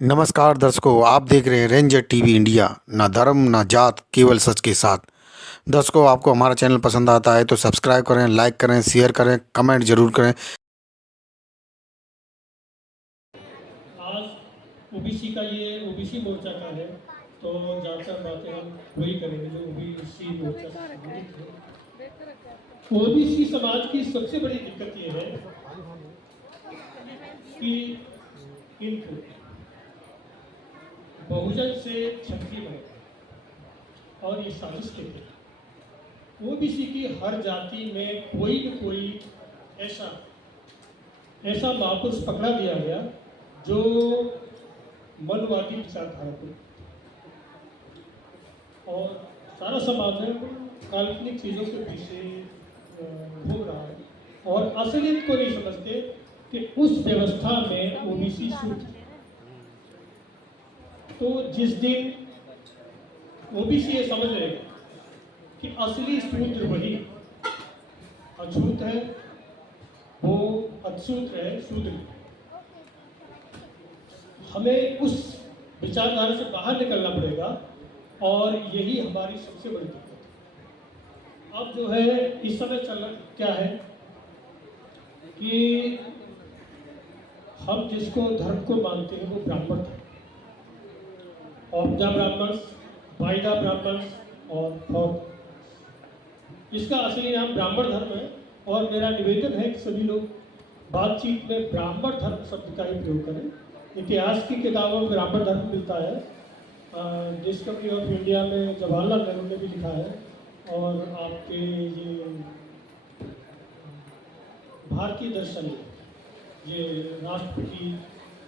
नमस्कार दर्शकों, आप देख रहे हैं रेंजर टीवी इंडिया। ना धर्म ना जात, केवल सच के साथ। दर्शकों, आपको हमारा चैनल पसंद आता है तो सब्सक्राइब करें, लाइक करें, शेयर करें, कमेंट जरूर करें। आज ओबीसी का ये ओबीसी मोर्चा का है, तो ज़्यादातर बातें हम वही करेंगे जो ओबीसी मोर्चा से संबंधित है। ओबीसी समाज की सबसे बड़ी दिक्कत ये है कि इनको बहुजन से क्षत्रिय बने और ये साजिश के थे। ओबीसी की हर जाति में कोई न कोई ऐसा ऐसा महापुरुष पकड़ा दिया गया जो मनवादी विचारधारा को, और सारा समाज है काल्पनिक चीज़ों के पीछे घूम रहा है और असलियत को नहीं समझते कि उस व्यवस्था में ओबीसी सूत्र। तो जिस दिन ओबीसी ये समझ लेगा कि असली सूत्र वही अछूत है, वो अछूत्र है, शूद्र, हमें उस विचारधारा से बाहर निकलना पड़ेगा और यही हमारी सबसे बड़ी दिक्कत है। अब जो है इस समय चल क्या है कि हम जिसको धर्म को मानते हैं वो ब्राह्मण धर्म, औपदा ब्राह्मण, वायदा ब्राह्मण और फौर। इसका असली नाम ब्राह्मण धर्म है और मेरा निवेदन है कि सभी लोग बातचीत में ब्राह्मण धर्म शब्द का ही प्रयोग करें। इतिहास की किताबों में ब्राह्मण धर्म मिलता है, डिस्कवरी ऑफ इंडिया में जवाहरलाल नेहरू ने भी लिखा है, और आपके ये भारतीय दर्शन ये राष्ट्रपति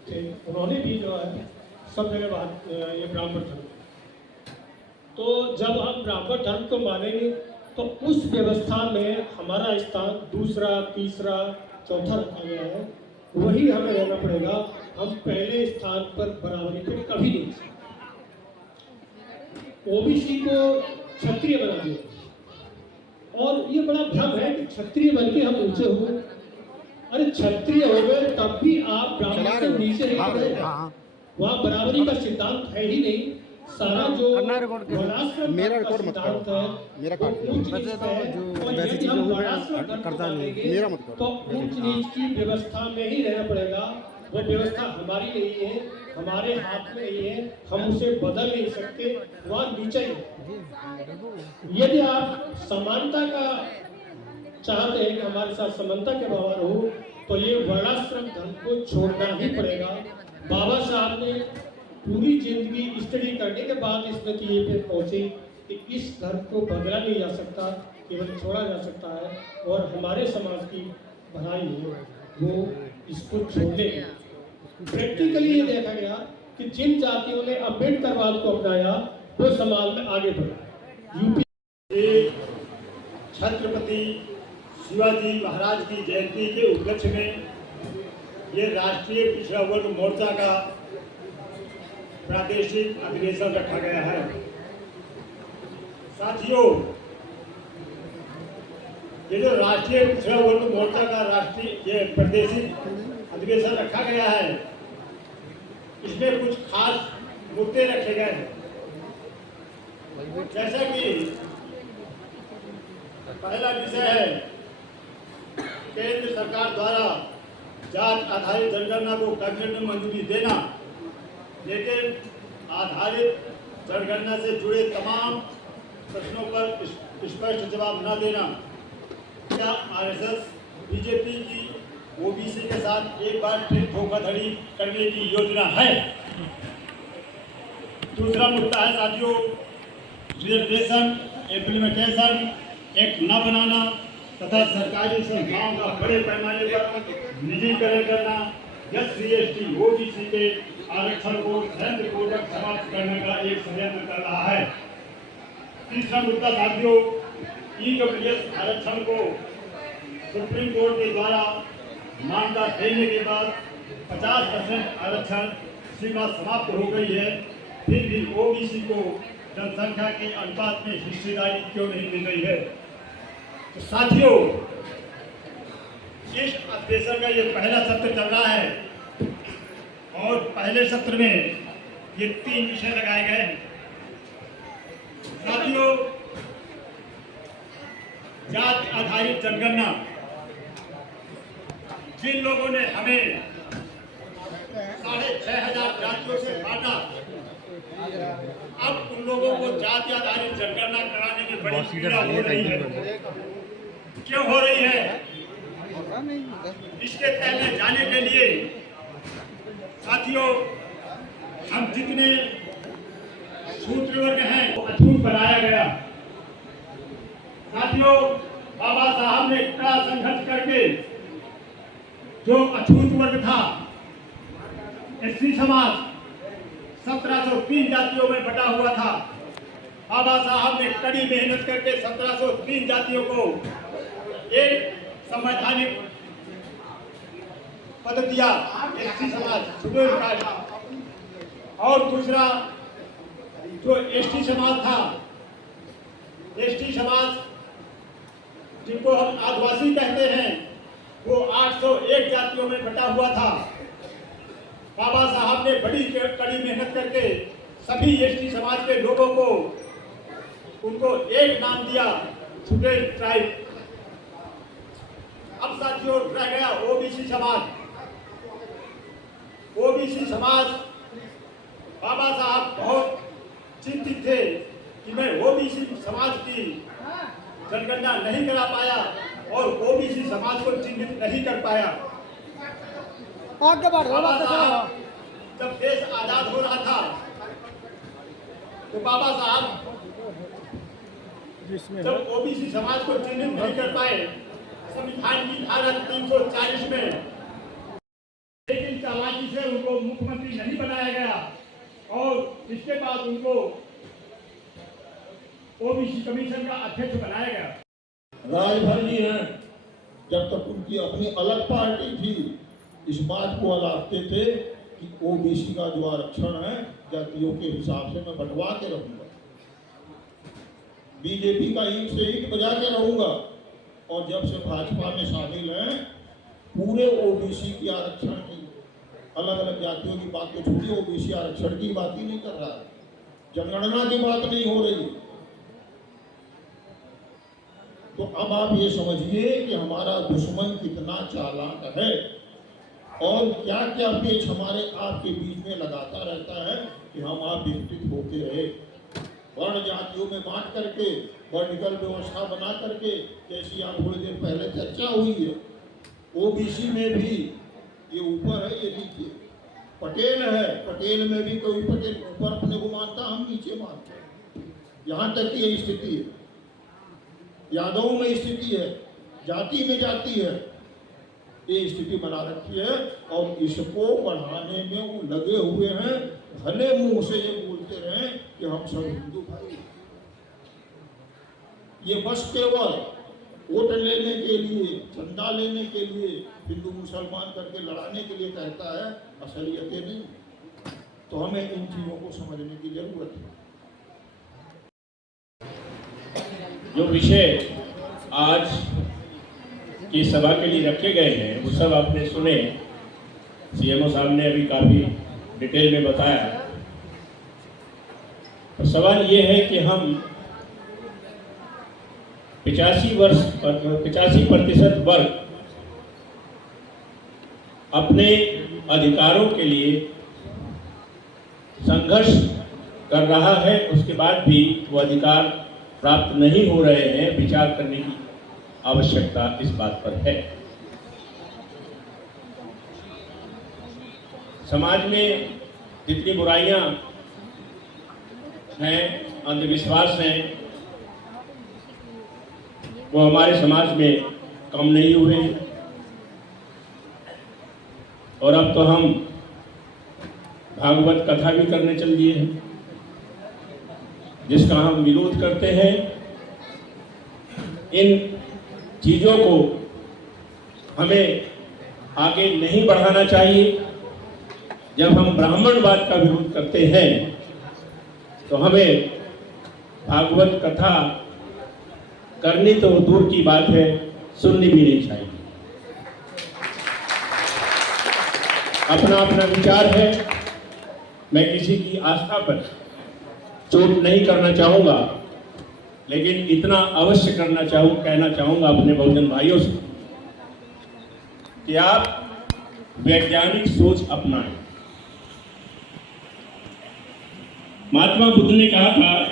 थे, उन्होंने भी जो है सब जगह ये ब्राह्मण धर्म। तो जब हम ब्राह्मण धर्म को मानेंगे तो उस व्यवस्था में हमारा स्थान दूसरा, तीसरा, चौथा रखा गया है, वही हमें रहना पड़ेगा। हम पहले स्थान पर बराबरी पे कभी नहीं। ओबीसी को क्षत्रिय बना दिया और ये बड़ा भ्रम है कि क्षत्रिय बन के हम ऊंचे हो गए। अरे क्षत्रिय हो गए तब भी आप ब्राह्मण से नीचे नहीं पड़े, वहाँ बराबरी का सिद्धांत है ही नहीं। सारा जो मेरा रिकॉर्ड मत करो, मेरा तो ऊंच नीच की व्यवस्था में ही रहना पड़ेगा। वो व्यवस्था हमारी नहीं है, हमारे हाथ में नहीं है, हम उसे बदल नहीं सकते, वहाँ नीचे ही। यदि आप समानता का चाहते हैं कि हमारे साथ समानता के व्यवहार हो, तो ये वर्णाश्रम धर्म को छोड़ना ही पड़ेगा। बाबा साहब ने पूरी जिंदगी स्टडी करने के बाद इस नतीजे पे पहुंचे कि इस धर्म को बदला नहीं जा सकता, केवल छोड़ा जा सकता है, और हमारे समाज की भलाई है वो इसको छोड़ने। प्रैक्टिकली ये देखा गया कि जिन जातियों ने अम्बेडकरवाद को अपनाया वो समाज में आगे बढ़ा। यूपी छत्रपति शिवाजी महाराज की जयंती के उपलक्ष्य में ये राष्ट्रीय पिछड़ा वर्ग मोर्चा का प्रादेशिक अधिवेशन रखा गया है। साथियों, ये जो राष्ट्रीय पिछड़ा वर्ग मोर्चा का राष्ट्रीय ये प्रादेशिक अधिवेशन रखा गया है, इसमें कुछ खास मुद्दे रखे गए हैं। जैसा कि पहला विषय है केंद्र सरकार द्वारा जात आधारित जनगणना को कैबिनेट में मंजूरी देना, लेकिन आधारित जनगणना से जुड़े तमाम प्रश्नों पर स्पष्ट जवाब न देना। क्या आरएसएस बीजेपी की ओबीसी के साथ एक बार फिर धोखाधड़ी करने की योजना है? दूसरा मुद्दा है साथियों, रिजर्वेशन इम्प्लीमेंटेशन एक्ट न बनाना तथा सरकारी संस्थाओं का बड़े पैमाने पर निजीकरण करना, SC/ST ओबीसी के आरक्षण को सैद्धांतिक समाप्त करने का एक षड्यंत्र कर रहा है। तीसरा मुद्दा साथियों, EWS आरक्षण को सुप्रीम कोर्ट के द्वारा मान्यता देने के बाद 50% आरक्षण सीमा समाप्त हो गई है, फिर भी ओबीसी को जनसंख्या के अनुपात में हिस्सेदारी क्यों नहीं मिल रही है? तो साथियों, इस अधिवेशन का ये पहला सत्र चल रहा है और पहले सत्र में ये 3 विषय लगाए गए हैं। साथियों, जात आधारित जनगणना, जिन लोगों ने हमें 6,500 जातियों से बांटा, अब उन लोगों को जाति आधारित जनगणना कराने की बड़ी पीड़ा हो रही है। क्यों हो रही है? इसके तय में जाने के लिए साथियों, हम जितने शूद्र वर्ग हैं वो अछूत बनाया गया। साथियों, बाबा साहब ने कड़ा संघर्ष करके जो अछूत वर्ग था, एससी समाज 1703 जातियों में बटा हुआ था। बाबा साहब ने कड़ी मेहनत करके 1703 जातियों को एक संवैधानिक पद दिया, एससी समाज, शेड्यूल कास्ट। और दूसरा जो एसटी समाज था, एसटी समाज जिनको हम आदिवासी कहते हैं, वो 801 जातियों में बटा हुआ था। बाबा साहब ने बड़ी कड़ी मेहनत करके सभी एसटी समाज के लोगों को उनको एक नाम दिया, शेड्यूल ट्राइब। अब साथियों रह गया ओबीसी समाज। ओबीसी समाज, बाबा साहब बहुत चिंतित थे कि मैं ओबीसी समाज की जनगणना नहीं करा पाया और ओबीसी समाज को चिन्हित नहीं कर पाया। बाबा साहब जब देश आजाद हो रहा था तो बाबा साहब जब ओबीसी समाज को चिन्हित नहीं कर पाए, संविधान की धारा 340 में, लेकिन चालाकी से उनको मुख्यमंत्री नहीं बनाया गया और इसके बाद उनको ओबीसी कमीशन का अध्यक्ष बनाया गया। राजभर जी हैं, जब तक उनकी अपनी अलग पार्टी थी, इस बात को अलापते थे कि ओबीसी का जो आरक्षण है जातियों के हिसाब से मैं बंटवा के रहूंगा, बीजेपी का ईंट से ईंट बजा के रहूंगा। और जब से भाजपा में शामिल हैं, पूरे ओबीसी की आरक्षण की, अलग अलग जातियों की बात तो छोड़िए, ओबीसी आरक्षण की बात ही नहीं कर रहा है, जनगणना की बात नहीं हो रही। तो अब आप ये समझिए कि हमारा दुश्मन कितना चालाक है और क्या क्या पेच हमारे आपके बीच में लगाता रहता है कि हम आप विकसित होते रहे। वर्ण जातियों में बांट करके, वर्टिकल व्यवस्था बना करके, जैसी यहाँ थोड़ी देर पहले चर्चा हुई है, ओबीसी में भी ये ऊपर है, ये नीचे। पटेल है, पटेल में भी कोई पटेल ऊपर अपने को मानता, हम नीचे मानते हैं। यहाँ तक की ये स्थिति है। यादवों में स्थिति है, जाति में जाति है, ये स्थिति बना रखी है और इसको बढ़ाने में वो लगे हुए हैं। भले मुंह से ये बोलते रहे कि हम सब हिंदू भाई, ये बस केवल वोट लेने के लिए, चंदा लेने के लिए, हिंदू मुसलमान करके लड़ाने के लिए कहता है, असलियत नहीं। तो हमें इन चीजों को समझने की जरूरत है। जो विषय आज की सभा के लिए रखे गए हैं वो सब आपने सुने। सीएमओ साहब ने अभी काफ़ी डिटेल में बताया। तो सवाल ये है कि हम 85% वर्ग अपने अधिकारों के लिए संघर्ष कर रहा है, उसके बाद भी वो अधिकार प्राप्त नहीं हो रहे हैं। विचार करने की आवश्यकता इस बात पर है। समाज में जितनी बुराइयां हैं, अंधविश्वास हैं, वो हमारे समाज में कम नहीं हुए। और अब तो हम भागवत कथा भी करने चल दिए हैं, जिसका हम विरोध करते हैं। इन चीज़ों को हमें आगे नहीं बढ़ाना चाहिए। जब हम ब्राह्मणवाद का विरोध करते हैं तो हमें भागवत कथा करनी तो दूर की बात है, सुननी भी नहीं चाहिए। अपना अपना विचार है। मैं किसी की आस्था पर चोट नहीं करना चाहूँगा, लेकिन इतना अवश्य कहना चाहूँगा अपने बहुजन भाइयों से कि आप वैज्ञानिक सोच अपनाएं। महात्मा बुद्ध ने कहा था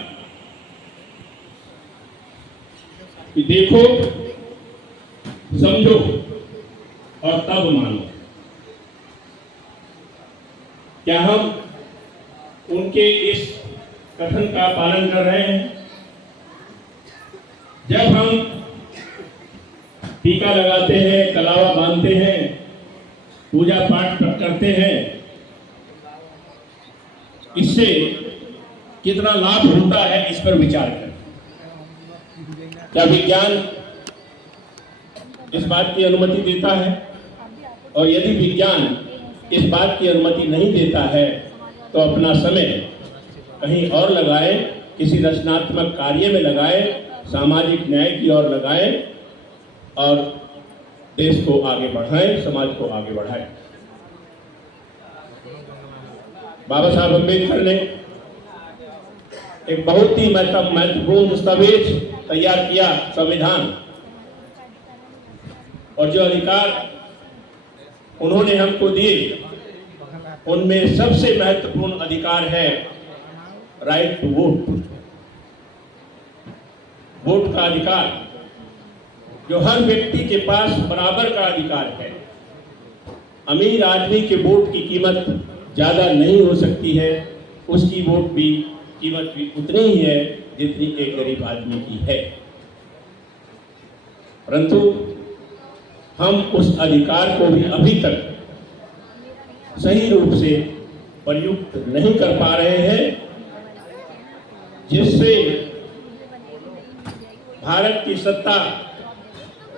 कि देखो, समझो और तब मानो। क्या हम उनके इस कथन का पालन कर रहे हैं? जब हम टीका लगाते हैं, कलावा बांधते हैं, पूजा पाठ करते हैं, इससे कितना लाभ होता है इस पर विचार करें। क्या विज्ञान इस बात की अनुमति देता है? और यदि विज्ञान इस बात की अनुमति नहीं देता है तो अपना समय कहीं और लगाए, किसी रचनात्मक कार्य में लगाए, सामाजिक न्याय की ओर लगाए और देश को आगे बढ़ाएं, समाज को आगे बढ़ाएं। बाबा साहब अम्बेडकर ने एक बहुत ही महत्वपूर्ण दस्तावेज तैयार किया, संविधान। और जो अधिकार उन्होंने हमको दिए, उनमें सबसे महत्वपूर्ण अधिकार है राइट टू वोट, वोट का अधिकार, जो हर व्यक्ति के पास बराबर का अधिकार है। अमीर आदमी के वोट की कीमत ज्यादा नहीं हो सकती है, उसकी वोट भी कीमत भी उतनी ही है जितनी एक गरीब आदमी की है। परंतु हम उस अधिकार को भी अभी तक सही रूप से प्रयुक्त नहीं कर पा रहे हैं, जिससे भारत की सत्ता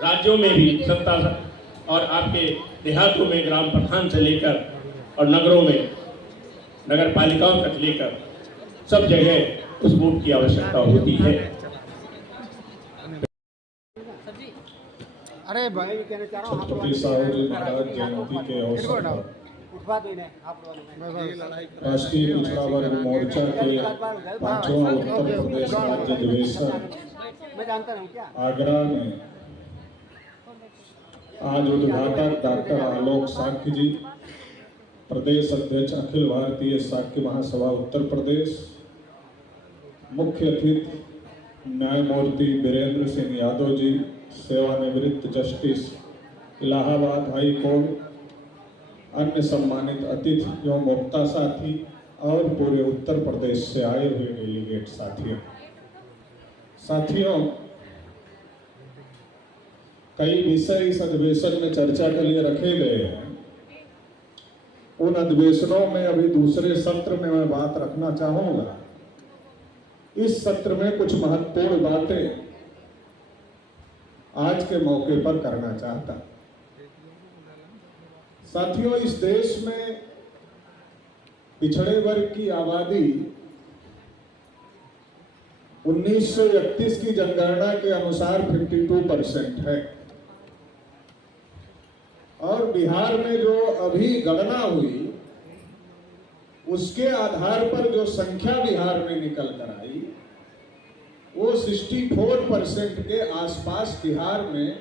राज्यों में भी सत्ता और आपके देहातों में ग्राम प्रधान से लेकर और नगरों में नगर पालिकाओं तक लेकर सब जगह उस वोट की आवश्यकता होती है। अरे भाई कहना चाह रहा हूँ छत्रपति साहू जी महाराज जयंती के अवसर पर राष्ट्रीय पिछड़ा वर्ग मोर्चा के 5वां उत्तर प्रदेश राज्य अधिवेशन आगरा में आज उद्घाटक डॉक्टर आलोक साक्य जी, प्रदेश अध्यक्ष अखिल भारतीय साक्य महासभा उत्तर प्रदेश, मुख्य अतिथि न्यायमूर्ति वीरेंद्र सिंह यादव जी, सेवानिवृत्त जस्टिस इलाहाबाद हाई कोर्ट, अन्य सम्मानित अतिथि एवं वक्ता साथी और पूरे उत्तर प्रदेश से आए हुए डेलीगेट साथियों, कई विषय इस अधिवेशन में चर्चा के लिए रखे गए हैं। उन अधिवेशनों में अभी दूसरे सत्र में मैं बात रखना चाहूंगा। इस सत्र में कुछ महत्वपूर्ण बातें आज के मौके पर करना चाहता। साथियों, इस देश में पिछड़े वर्ग की आबादी 1931 की जनगणना के अनुसार 52% है और बिहार में जो अभी गणना हुई उसके आधार पर जो संख्या बिहार में निकल कर आई वो 64% के आसपास बिहार में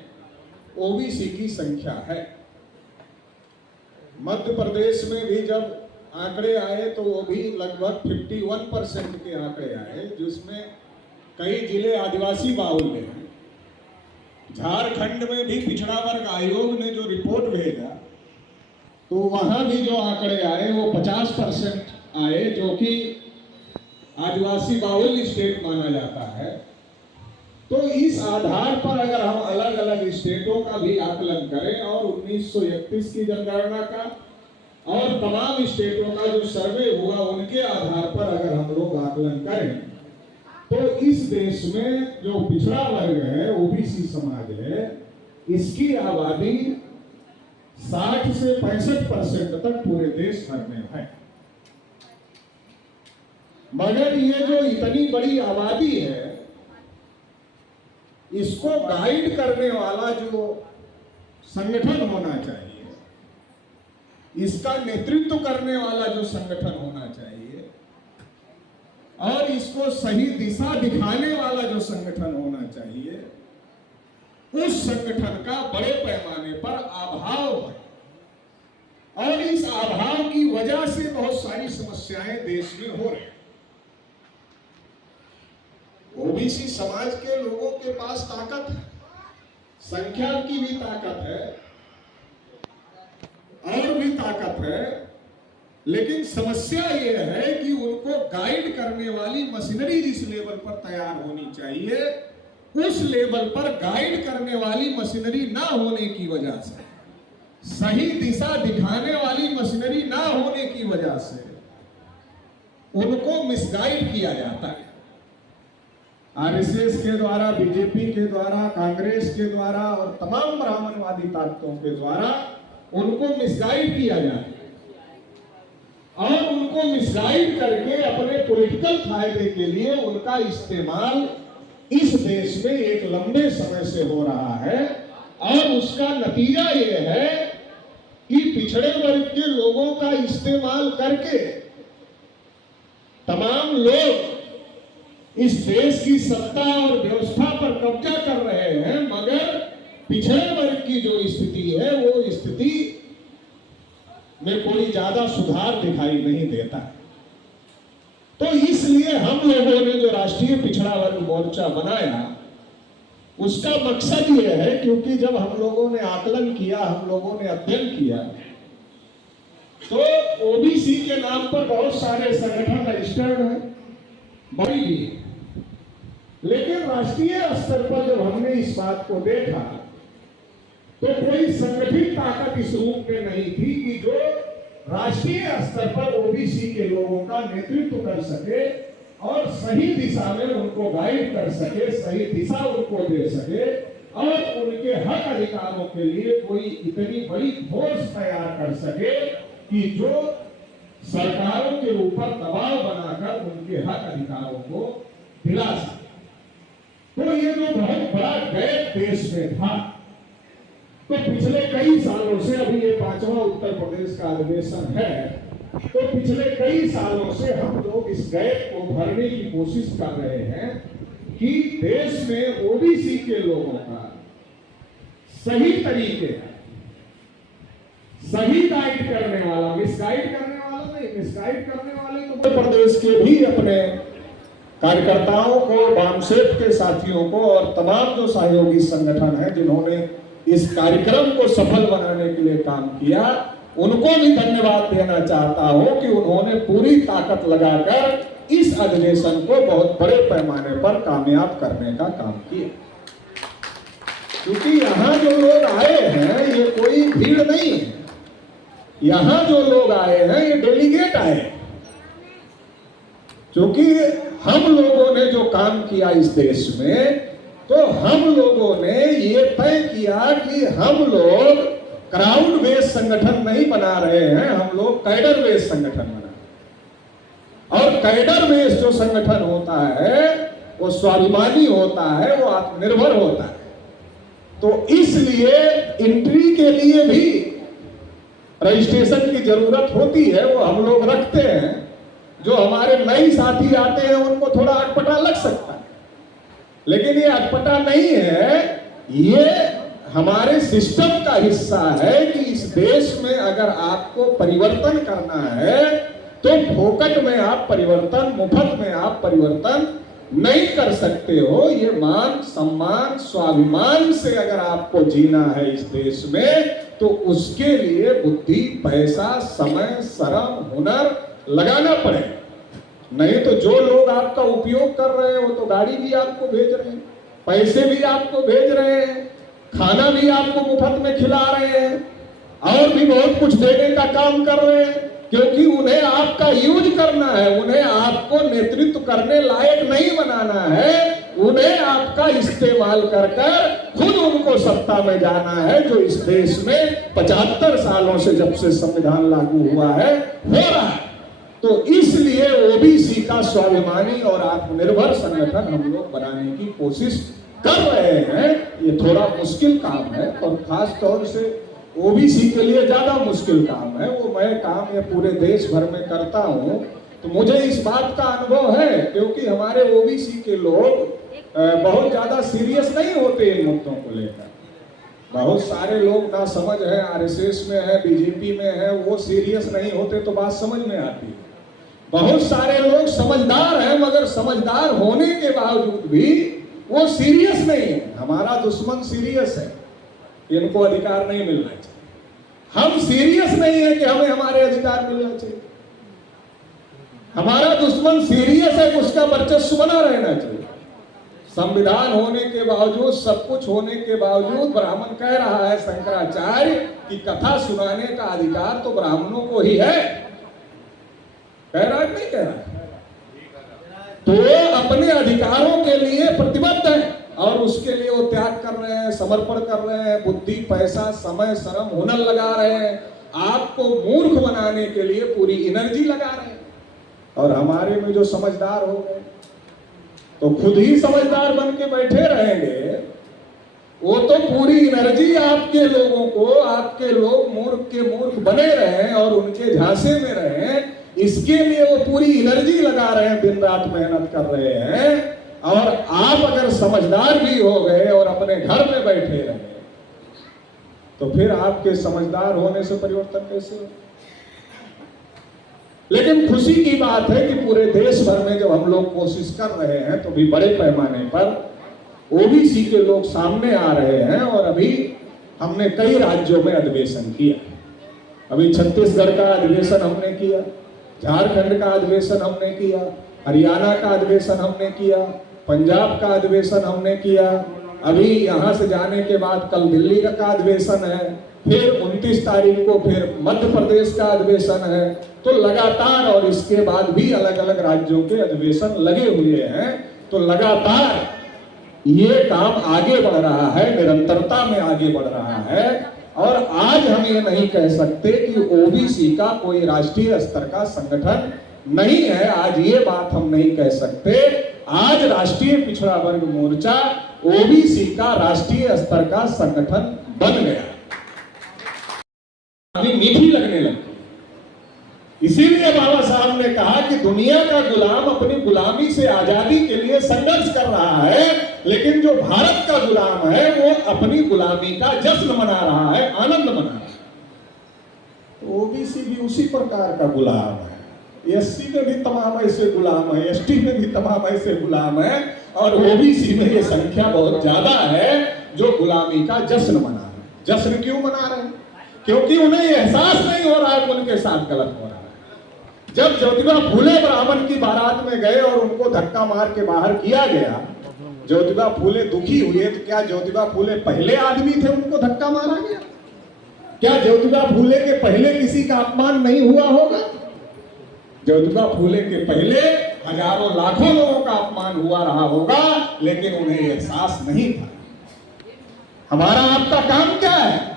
ओबीसी की संख्या है। मध्य प्रदेश में भी जब आंकड़े आए तो वो भी लगभग 51% के आंकड़े आए, जिसमें कई जिले आदिवासी बाहुल्य हैं। झारखंड में भी पिछड़ा वर्ग आयोग ने जो रिपोर्ट भेजा तो वहां भी जो आंकड़े आए वो 50% आए, जो कि आदिवासी बाहुल्य स्टेट माना जाता है। तो इस आधार पर अगर हम अलग अलग स्टेटों का भी आकलन करें और 1931 की जनगणना का और तमाम स्टेटों का जो सर्वे हुआ उनके आधार पर अगर हम लोग आकलन करें तो इस देश में जो पिछड़ा वर्ग है, ओबीसी समाज है, इसकी आबादी 60 से 65% तक पूरे देश भर में है। मगर ये जो इतनी बड़ी आबादी है, इसको गाइड करने वाला जो संगठन होना चाहिए इसका नेतृत्व करने वाला जो संगठन होना चाहिए और इसको सही दिशा दिखाने वाला जो संगठन होना चाहिए, उस संगठन का बड़े पैमाने पर अभाव है। और इस अभाव की वजह से बहुत सारी समस्याएं देश में हो रही हैं। ओबीसी समाज के लोगों के पास ताकत है, संख्या की भी ताकत है और भी ताकत है, लेकिन समस्या यह है कि उनको गाइड करने वाली मशीनरी जिस लेवल पर तैयार होनी चाहिए, उस लेवल पर गाइड करने वाली मशीनरी ना होने की वजह से, सही दिशा दिखाने वाली मशीनरी ना होने की वजह से उनको मिसगाइड किया जाता है। आरएसएस के द्वारा, बीजेपी के द्वारा, कांग्रेस के द्वारा और तमाम ब्राह्मणवादी ताकतों के द्वारा उनको मिसगाइड किया जाता है और उनको मिसगाइड करके अपने पॉलिटिकल फायदे के लिए उनका इस्तेमाल इस देश में एक लंबे समय से हो रहा है। और उसका नतीजा यह है कि पिछड़े वर्ग के लोगों का इस्तेमाल करके तमाम लोग इस देश की सत्ता और व्यवस्था पर कब्जा कर रहे हैं, मगर पिछड़े वर्ग की जो स्थिति है वो स्थिति में कोई ज्यादा सुधार दिखाई नहीं देता। तो इसलिए हम लोगों ने जो राष्ट्रीय पिछड़ा वर्ग मोर्चा बनाया, उसका मकसद यह है, क्योंकि जब हम लोगों ने आकलन किया, हम लोगों ने अध्ययन किया, तो ओबीसी के नाम पर बहुत सारे संगठन रजिस्टर्ड हैं, बड़ी भी, लेकिन राष्ट्रीय स्तर पर जब हमने इस बात को देखा तो कोई संगठित ताकत इस रूप में नहीं थी कि जो राष्ट्रीय स्तर पर ओबीसी के लोगों का नेतृत्व कर सके और सही दिशा में उनको गाइड कर सके, सही दिशा उनको दे सके और उनके हक अधिकारों के लिए कोई इतनी बड़ी फोर्स तैयार कर सके कि जो सरकारों के ऊपर दबाव बनाकर उनके हक अधिकारों को दिला सके। तो ये जो बहुत बड़ा गैप देश में था, तो पिछले कई सालों से, अभी ये 5वां उत्तर प्रदेश का अधिवेशन है, तो पिछले कई सालों से हम लोग इस गैप को भरने की कोशिश कर रहे हैं कि देश में ओबीसी के लोगों का सही तरीके, सही गाइड करने वाला, मिसगाइड करने वाला नहीं, मिसगाइड करने वाले तो उत्तर प्रदेश के भी अपने कार्यकर्ताओं को, वामसेफ के साथियों को और तमाम जो सहयोगी संगठन हैं जिन्होंने इस कार्यक्रम को सफल बनाने के लिए काम किया, उनको भी धन्यवाद देना चाहता हूं कि उन्होंने पूरी ताकत लगाकर इस अधिवेशन को बहुत बड़े पैमाने पर कामयाब करने का काम किया। क्योंकि यहाँ जो लोग आए हैं ये कोई भीड़ नहीं है, यहाँ जो लोग आए हैं ये डेलीगेट आए हैं। क्योंकि हम लोगों ने जो काम किया इस देश में, तो हम लोगों ने ये तय किया कि हम लोग क्राउड बेस्ड संगठन नहीं बना रहे हैं, हम लोग कैडर बेस्ड संगठन बना रहे हैं। और कैडर बेस्ड जो संगठन होता है वो स्वाभिमानी होता है, वो आत्मनिर्भर होता है। तो इसलिए एंट्री के लिए भी रजिस्ट्रेशन की जरूरत होती है, वो हम लोग रखते हैं। जो हमारे नए साथी आते हैं उनको थोड़ा अटपटा लग सकता है, लेकिन ये अटपटा नहीं है, ये हमारे सिस्टम का हिस्सा है कि इस देश में अगर आपको परिवर्तन करना है तो फोकट में आप परिवर्तन, मुफ्त में आप परिवर्तन नहीं कर सकते हो। ये मान सम्मान स्वाभिमान से अगर आपको जीना है इस देश में, तो उसके लिए बुद्धि, पैसा, समय, श्रम, हुनर लगाना पड़ेगा। नहीं तो जो लोग आपका उपयोग कर रहे हैं वो तो गाड़ी भी आपको भेज रहे हैं, पैसे भी आपको भेज रहे हैं, खाना भी आपको मुफ्त में खिला रहे हैं और भी बहुत कुछ देने का काम कर रहे हैं, क्योंकि उन्हें आपका यूज करना है, उन्हें आपको नेतृत्व करने लायक नहीं बनाना है, उन्हें आपका इस्तेमाल कर खुद उनको सत्ता में जाना है, जो इस देश में 75 सालों से जब से संविधान लागू हुआ है हो रहा है। तो इसलिए ओबीसी का स्वाभिमानी और आत्मनिर्भर संगठन हम लोग बनाने की कोशिश कर रहे हैं। ये थोड़ा मुश्किल काम है और खास तौर से ओबीसी के लिए ज्यादा मुश्किल काम है। वो मैं काम ये पूरे देश भर में करता हूँ, तो मुझे इस बात का अनुभव है, क्योंकि हमारे ओबीसी के लोग बहुत ज्यादा सीरियस नहीं होते इन मुद्दों को लेकर। बहुत सारे लोग ना समझ है, आरएसएस में है, बीजेपी में है, वो सीरियस नहीं होते तो बात समझ में आती है। बहुत सारे लोग समझदार हैं, मगर समझदार होने के बावजूद भी वो सीरियस नहीं है। हमारा दुश्मन सीरियस है, इनको अधिकार नहीं मिलना चाहिए। हम सीरियस नहीं है कि हमें हमारे अधिकार मिलना चाहिए। हमारा दुश्मन सीरियस है कि उसका वर्चस्व बना रहना चाहिए। संविधान होने के बावजूद, सब कुछ होने के बावजूद ब्राह्मण कह रहा है, शंकराचार्य, कि कथा सुनाने का अधिकार तो ब्राह्मणों को ही है। कह रहा है नहीं कह रहा है? तो अपने अधिकारों के लिए प्रतिबद्ध है और उसके लिए वो त्याग कर रहे हैं, समर्पण कर रहे हैं, बुद्धि, पैसा, समय, श्रम, हुनर लगा रहे हैं। आपको मूर्ख बनाने के लिए पूरी एनर्जी लगा रहे हैं। और हमारे में जो समझदार हो गए तो खुद ही समझदार बन के बैठे रहेंगे। वो तो पूरी एनर्जी आपके लोगों को, आपके लोग मूर्ख के मूर्ख बने रहे और उनके झांसे में रहे, इसके लिए वो पूरी एनर्जी लगा रहे हैं, दिन रात मेहनत कर रहे हैं। और आप अगर समझदार भी हो गए और अपने घर में बैठे रहे, तो फिर आपके समझदार होने से परिवर्तन कैसे हो? लेकिन खुशी की बात है कि पूरे देश भर में जब हम लोग कोशिश कर रहे हैं, तो भी बड़े पैमाने पर ओबीसी के लोग सामने आ रहे हैं। और अभी हमने कई राज्यों में अधिवेशन किया। अभी छत्तीसगढ़ का अधिवेशन हमने किया, झारखंड का अधिवेशन हमने किया, हरियाणा का अधिवेशन हमने किया, पंजाब का अधिवेशन हमने किया। अभी यहाँ से जाने के बाद कल दिल्ली का अधिवेशन है, फिर 29 तारीख को फिर मध्य प्रदेश का अधिवेशन है। तो लगातार, और इसके बाद भी अलग अलग राज्यों के अधिवेशन लगे हुए हैं। तो लगातार ये काम आगे बढ़ रहा है, निरंतरता में आगे बढ़ रहा है। और आज हम ये नहीं कह सकते कि ओबीसी का कोई राष्ट्रीय स्तर का संगठन नहीं है। आज ये बात हम नहीं कह सकते। आज राष्ट्रीय पिछड़ा वर्ग मोर्चा ओबीसी का राष्ट्रीय स्तर का संगठन बन गया। अभी मीठी लगने लगी। इसीलिए बाबा साहब ने कहा कि दुनिया का गुलाम अपनी गुलामी से आजादी के लिए संघर्ष कर रहा है, लेकिन जो भारत का गुलाम है वो अपनी गुलामी का जश्न मना रहा है, आनंद मना रहा है। तो ओबीसी भी उसी प्रकार का गुलाम है। एससी में भी तमाम ऐसे गुलाम है, एसटी में भी तमाम ऐसे गुलाम है, और ओबीसी में ये संख्या बहुत ज्यादा है जो गुलामी का जश्न मना रहे हैं। जश्न क्यों मना रहे हैं? क्योंकि उन्हें एहसास नहीं हो रहा है कि उनके साथ गलत हो रहा है। जब ज्योतिबा फूले ब्राह्मण की बारात में गए और उनको धक्का मार के बाहर किया गया, ज्योतिबा फूले दुखी हुए, तो क्या ज्योतिबा फूले पहले आदमी थे उनको धक्का मारा गया? क्या ज्योतिबा फूले के पहले किसी का अपमान नहीं हुआ होगा? ज्योतिबा फूले के पहले हजारों लाखों लोगों का अपमान हुआ रहा होगा, लेकिन उन्हें एहसास नहीं था। हमारा आपका काम क्या है?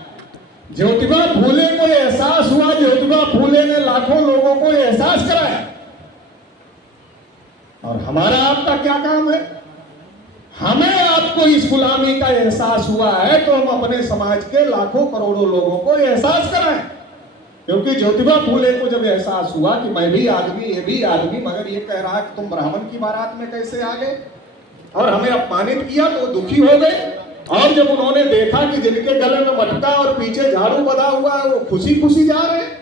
ज्योतिबा फूले को एहसास हुआ, ज्योतिबा फूले ने लाखों लोगों को एहसास कराया। और हमारा आपका क्या काम है? हमें आपको इस गुलामी का एहसास हुआ है तो हम अपने समाज के लाखों करोड़ों लोगों को एहसास कराएं। क्योंकि ज्योतिबा फूले को जब एहसास हुआ कि मैं भी आदमी, ये भी आदमी, मगर ये कह रहा कि तुम ब्राह्मण की बारात में कैसे आ गए और हमें अपमानित किया, तो दुखी हो गए। और जब उन्होंने देखा कि जिनके गले में मटका और पीछे झाड़ू बंधा हुआ है वो खुशी खुशी जा रहे हैं,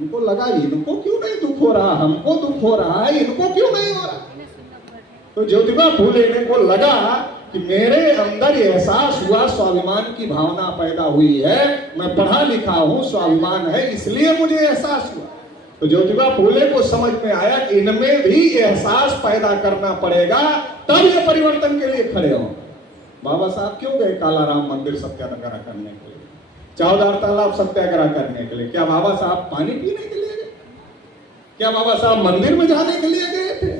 उनको लगा इनको क्यों नहीं दुख हो रहा, हमको दुख हो रहा है, इनको क्यों नहीं हो रहा। तो ज्योतिबा फूले को लगा कि मेरे अंदर एहसास हुआ, स्वाभिमान की भावना पैदा हुई है, मैं पढ़ा लिखा हूं, स्वाभिमान है, इसलिए मुझे एहसास हुआ। तो ज्योतिबा फूले को समझ में आया कि इनमें भी एहसास पैदा करना पड़ेगा, तब ये परिवर्तन के लिए खड़े हों। बाबा साहब क्यों गए कालाराम मंदिर सत्याग्रह करने के लिए, चौधार तालाब सत्याग्रह करने के लिए? क्या बाबा साहब पानी पीने के लिए गए? क्या बाबा साहब मंदिर में जाने के लिए गए थे?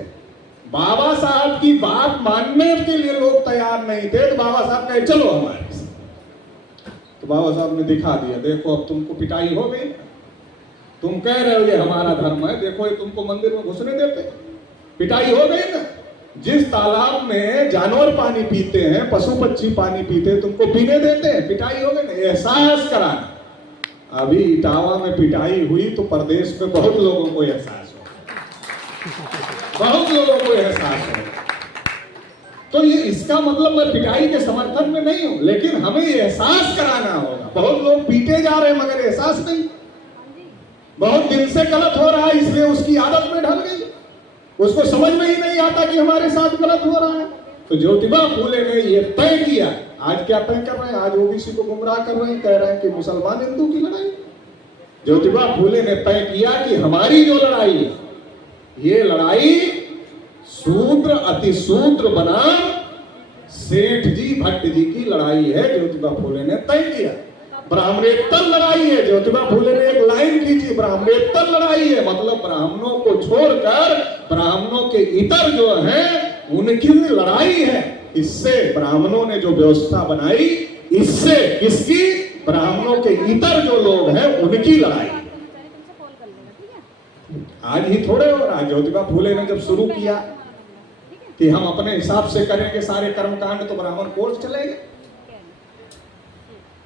बाबा साहब की बात मानने के लिए लोग तैयार नहीं थे, तो बाबा साहब कहे चलो हमारे साथ। तो बाबा साहब ने दिखा दिया, देखो अब तुमको पिटाई हो गई, तुम कह रहे हो ये हमारा धर्म है, देखो ये तुमको मंदिर में घुसने देते, पिटाई हो गई ना। जिस तालाब में जानवर पानी पीते हैं, पशु पक्षी पानी पीते हैं, तुमको पीने देते हैं? पिटाई हो गई ना, एहसास कराना। अभी इटावा में पिटाई हुई तो प्रदेश में बहुत लोगों को एहसास हो, बहुत लोगों को एहसास हो। तो ये इसका मतलब मैं पिटाई के समर्थन में नहीं हूं, लेकिन हमें एहसास कराना होगा। बहुत लोग पीटे जा रहे हैं मगर एहसास नहीं, बहुत दिन से गलत हो रहा है, इसलिए उसकी आदत में ढल गई, उसको समझ में ही नहीं आता कि हमारे साथ गलत हो रहा है। तो ज्योतिबा फूले ने ये तय किया। आज क्या तय कर रहे हैं? आज ओबीसी को गुमराह कर रहे हैं, कह रहे हैं कि मुसलमान हिंदू की लड़ाई। ज्योतिबा फूले ने तय किया कि हमारी जो लड़ाई है, ये लड़ाई शूद्र अतिशूद्र बनाम सेठ जी भट्ट जी की लड़ाई है। ज्योतिबा फूले ने तय किया। ब्राह्मणेतर लड़ाई है। ज्योतिबा फूले ने एक लाइन खींची, ब्राह्मणेतर लड़ाई है, मतलब ब्राह्मणों को छोड़कर ब्राह्मणों के इतर जो हैं उनकी लड़ाई है। इससे ब्राह्मणों ने जो व्यवस्था बनाई, इससे किसकी? ब्राह्मणों के इतर जो लोग हैं उनकी लड़ाई। आज ही थोड़े हो रहा। ज्योतिबा फूले ने जब शुरू किया कि हम अपने हिसाब से करेंगे सारे कर्मकांड, तो ब्राह्मण कोर्ट चले गए।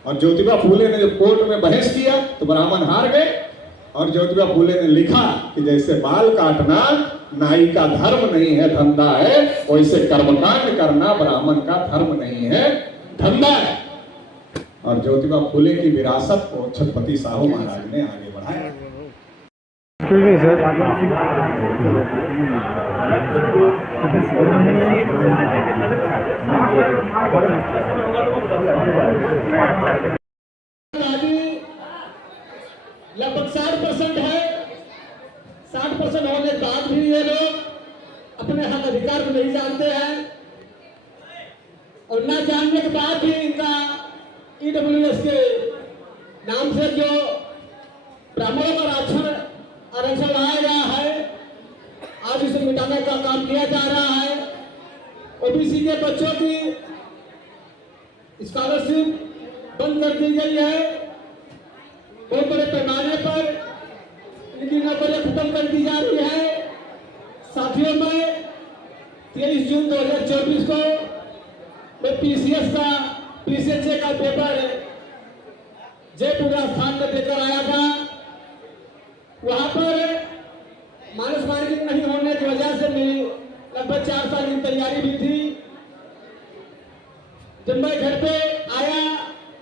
और ज्योतिबा फूले ने जब कोर्ट में बहस किया तो ब्राह्मण हार गए। और ज्योतिबा फूले ने लिखा कि जैसे बाल काटना नाई का धर्म नहीं है, धंधा है, वैसे कर्मकांड करना ब्राह्मण का धर्म नहीं है, धंधा है। और ज्योतिबा फूले की विरासत को छत्रपति साहू महाराज ने आगे बढ़ाया। लगभग 60% है। 60% होने के बाद भी ये लोग अपने हक अधिकार को नहीं जानते हैं, और न जानने के बाद भी इनका ईडब्ल्यूएस के नाम से जो ब्राह्मणों का आरक्षण लाया गया है, आज इसे मिटाने का काम किया जा रहा है। ओबीसी के बच्चों की स्कॉलरशिप बंद कर दी गई है। बहुत बड़े पैमाने पर इनकी नौकरियां खत्म कर दी जा रही है। साथियों, मैं 23 जून 2024 को मैं पीसीएस का पीसीएचए का पेपर जयपुर राजस्थान में देकर आया था। वहां पर मानस मार्किंग नहीं होने की वजह से मेरी लगभग 4 साल की तैयारी भी थी। जब मैं घर पे आया,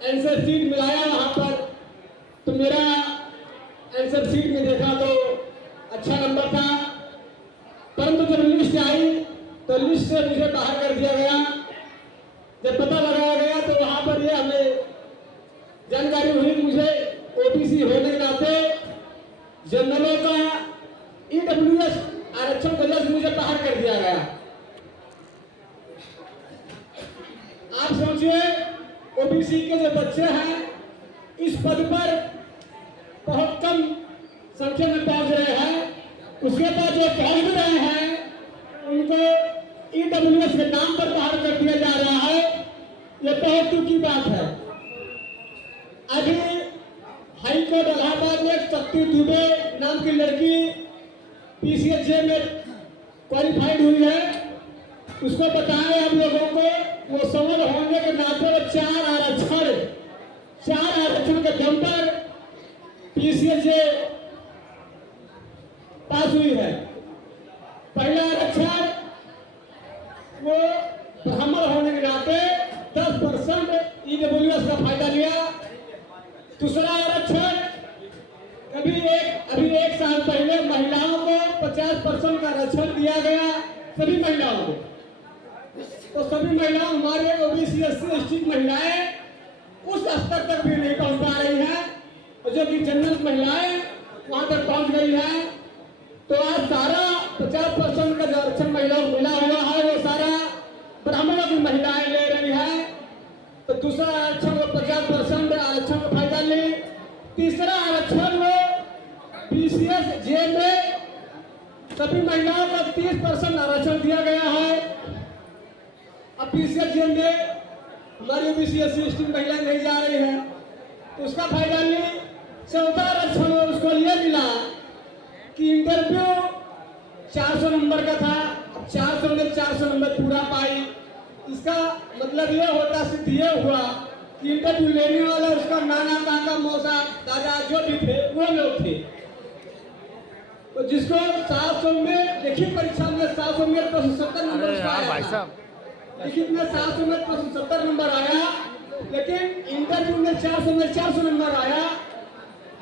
आंसर शीट मिलाया वहां पर, तो मेरा आंसर शीट में देखा तो अच्छा नंबर था, परंतु जब लिस्ट आई तो लिस्ट से मुझे बाहर कर दिया गया। जब पता लगाया गया तो वहां पर ये हमें जानकारी हुई, मुझे ओबीसी होने के नाते जनरलों का ईडब्ल्यूएस आरक्षण वजह से मुझे बाहर कर दिया गया। आप सोचिए, ओबीसी के जो बच्चे हैं इस पद पर बहुत कम संख्या में पहुंच रहे हैं, उसके बाद जो पहुंच रहे हैं उनको ईडब्ल्यूएस के नाम पर बाहर कर दिया जा रहा है। यह बहुत दुख की बात है। अभी हाईकोर्ट इलाहाबाद में शक्ति दुबे नाम की लड़की पीसीएचए में क्वालिफाइड हुई है। उसको बताएं हम लोगों को, वो सवर्ण होने के नाते 4 आरक्षण के दम पर पीसीएचए पास हुई है। पहला आरक्षण वो ब्राह्मण होने के नाते 10% ईडब्ल्यूएस का फायदा लिया। दूसरा आरक्षण अभी एक साल पहले महिलाओं को 50% का आरक्षण दिया गया, सभी महिलाओं को। तो सभी महिलाओं, हमारे ओबीसी एससी एसटी महिलाएं उस स्तर तक भी नहीं पहुंच पा रही हैं, और जो कि जनरल महिलाएं वहां तक पहुंच गई हैं। तो आज सारा 50% का जो आरक्षण महिलाओं को मिला हुआ है वो सारा ब्राह्मणों की महिलाएं ले रही है। तो दूसरा आरक्षण वो 50% आरक्षण का फायदा ले। तीसरा आरक्षण वो पीसीएस जे में सभी महिलाओं का 30% आरक्षण दिया गया है। अब पीसीएस जे में हमारी ओबीसी एससी एसटी महिलाएं नहीं जा रही है, तो उसका फायदा ले। चौथा आरक्षण उसको ये मिला कि इंटरव्यू 400 नंबर का था, अब 400 में 400 नंबर पूरा पाई। इसका मतलब ये होता, सिद्ध ये हुआ कि इंटरव्यू लेने वाला उसका नाना काका मौसा दादा जो भी थे वो लोग थे। तो जिसको 700 में लिखित परीक्षा में 700 में 70 नंबर आया, लिखित में 700 में 70 नंबर आया, लेकिन इंटरव्यू में 400 में 400 नंबर आया।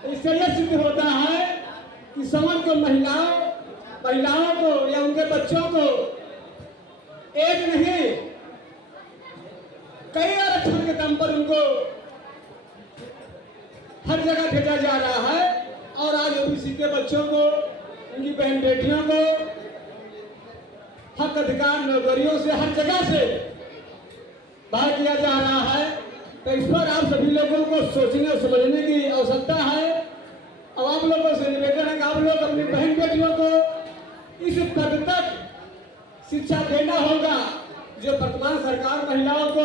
इससे यह सिद्ध होता है कि समाज को महिलाओं को या उनके बच्चों को एक नहीं कई आरक्षण के दम पर उनको हर जगह भेजा जा रहा है। और आज ओबीसी के बच्चों को, उनकी बहन बेटियों को हक अधिकार नौकरियों से हर जगह से बाहर किया जा रहा है। तो इस पर आप सभी लोगों को सोचने और समझने की आवश्यकता है। अब आप लोगों से निवेदन है कि आप लोग अपनी बहन बेटियों को इस पद तक शिक्षा देना होगा जो वर्तमान सरकार महिलाओं को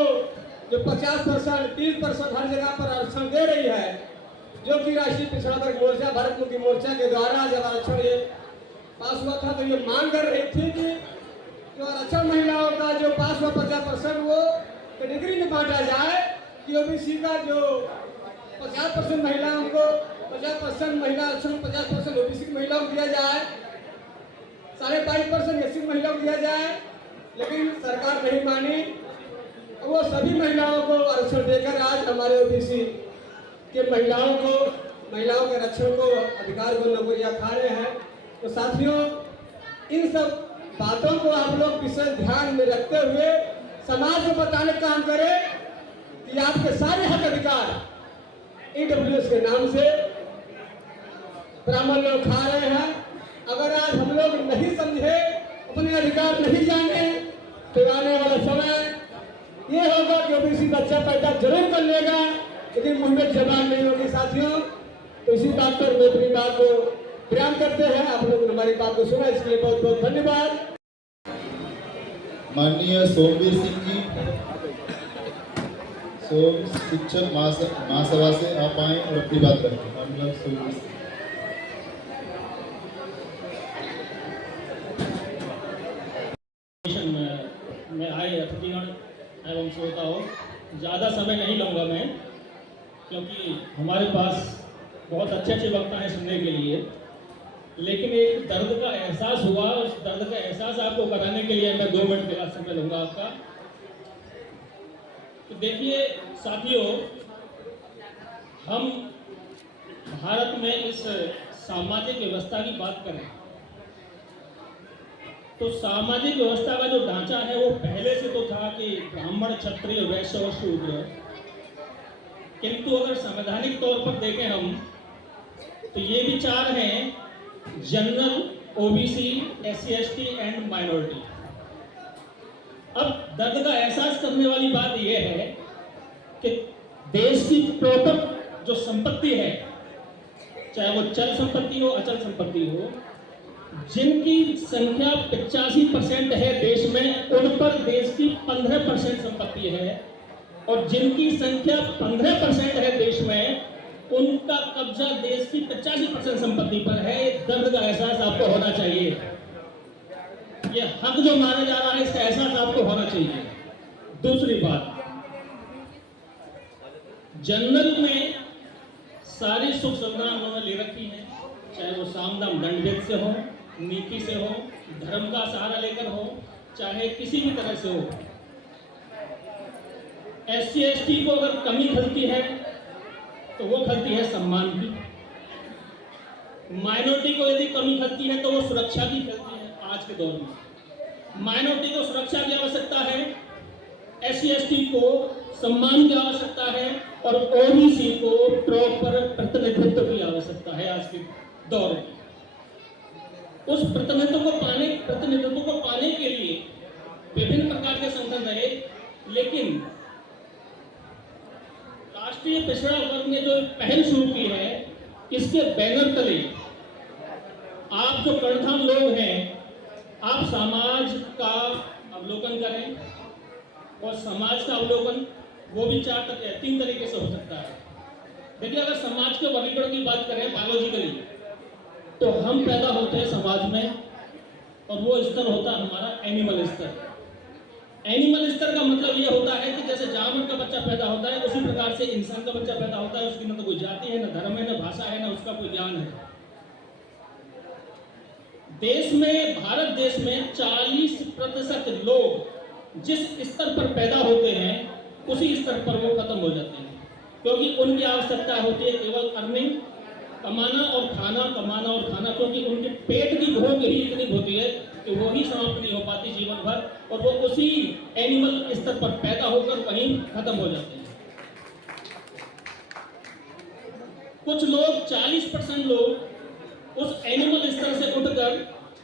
जो 50%, 30% हर जगह पर आरक्षण दे रही है, जो कि राष्ट्रीय पिछड़ा वर्ग मोर्चा, भारत मुक्ति मोर्चा के द्वारा जब आरक्षण ये पास हुआ था तो ये मांग कर रही थी कि जो आरक्षण महिलाओं का जो पास हुआ 50% वो कैटेगरी में बांटा जाए कि ओबीसी का जो 50% महिलाओं को 50% महिला आरक्षण 50% ओबीसी की महिलाओं को दिया जाए, 22.5% एससी महिलाओं को दिया जाए। लेकिन सरकार नहीं मानी। वो सभी महिलाओं को आरक्षण देकर आज हमारे ओबीसी के महिलाओं के आरक्षण को, अधिकार को नौकरियां खा रहे हैं। तो साथियों, इन सब बातों को आप लोग विशेष ध्यान में रखते हुए समाज को बताने का काम करें कि आपके सारे हक अधिकार ईडब्ल्यूएस के नाम से ब्राह्मण लोग खा रहे हैं। अगर आज हम लोग नहीं समझे, अपने अधिकार नहीं जाने, तो आने वाला समय ये होगा कि ओबीसी बच्चा पैदा जरूर कर लेगा, लेकिन मुंह में जबान नहीं होगी। साथियों, तो इसी बात पर मैं अपनी बात को विराम करते हैं। आप लोगों ने हमारी बात को सुना, इसके लिए बहुत बहुत धन्यवाद। माननीय सोमवीर सिंह जी, सोम शिक्षक महासभा से आप आए और अपनी बात रखें। माननीय सोमवीर सिंह। में आए अतिथिगण एवं श्रोताओं, ज़्यादा समय नहीं लूँगा मैं, क्योंकि हमारे पास बहुत अच्छे अच्छे वक्ता हैं सुनने के लिए। लेकिन एक दर्द का एहसास हुआ, उस दर्द का एहसास आपको कराने के लिए मैं 2 मिनट के बाद समय लूँगा आपका। तो देखिए साथियों, हम भारत में इस सामाजिक व्यवस्था की बात करें तो सामाजिक व्यवस्था का जो ढांचा है वो पहले से तो था कि ब्राह्मण, क्षत्रिय, वैश्य और शूद्र। किंतु अगर संवैधानिक तौर पर देखें हम तो ये विचार हैं general, OBC, SC, ST and minority. अब दर्द का एहसास करने वाली बात यह है कि देश की टोटल जो संपत्ति है, चाहे वो चल संपत्ति हो, अचल संपत्ति हो, जिनकी संख्या 85% है देश में, उन पर देश की 15% संपत्ति है। और जिनकी संख्या 15% है देश में, उनका कब्जा देश की 85% संपत्ति पर है। दर्द का एहसास आपको होना चाहिए। ये हक जो माना जा रहा है, इसका एहसास आपको होना चाहिए। दूसरी बात, जनरल में सारी सुख सुविधाएं उन्होंने ले रखी है, चाहे वो सामदाम दंडभेद से हो, नीति से हो, धर्म का सहारा लेकर हो, चाहे किसी भी तरह से हो। एससी एसटी को अगर कमी खलती है तो वो खलती है सम्मान की। माइनॉरिटी को यदि कमी खलती है तो वो सुरक्षा की खलती है। आज के दौर में माइनॉरिटी को सुरक्षा की आवश्यकता है, एससी एसटी को सम्मान की आवश्यकता है, और ओबीसी को प्रॉपर प्रतिनिधित्व की आवश्यकता है आज के दौर में। उस प्रतिनिधित्व को पाने के लिए विभिन्न प्रकार के संगठन रहे, लेकिन राष्ट्रीय पिछड़ा वर्ग ने जो पहल शुरू की है, इसके बैनर तले आप जो कर्णधार लोग हैं, आप समाज का अवलोकन करें, और समाज का अवलोकन वो भी 3 तरीके से हो सकता है। देखिए, अगर समाज के वर्गीकरण की बात करें बायोलॉजिकली, तो हम पैदा होते हैं समाज में, और वो स्तर होता है हमारा एनिमल स्तर। एनिमल स्तर का मतलब ये होता है कि जैसे जानवर का बच्चा पैदा होता है उसी प्रकार से इंसान का बच्चा पैदा होता है। उसकी न तो कोई जाति है, न धर्म है, न भाषा है, न उसका कोई ज्ञान है। देश में, भारत देश में 40% लोग जिस स्तर पर पैदा होते हैं उसी स्तर पर वो खत्म हो जाते हैं, क्योंकि उनकी आवश्यकता होती है केवल अर्निंग, कमाना और खाना, कमाना और खाना, क्योंकि उनके पेट की भूख ही इतनी होती है कि वो ही समाप्त नहीं हो पाती जीवन भर, और वो उसी एनिमल स्तर पर पैदा होकर वहीं खत्म हो जाते हैं। कुछ लोग 40% लोग उस एनिमल स्तर से उठकर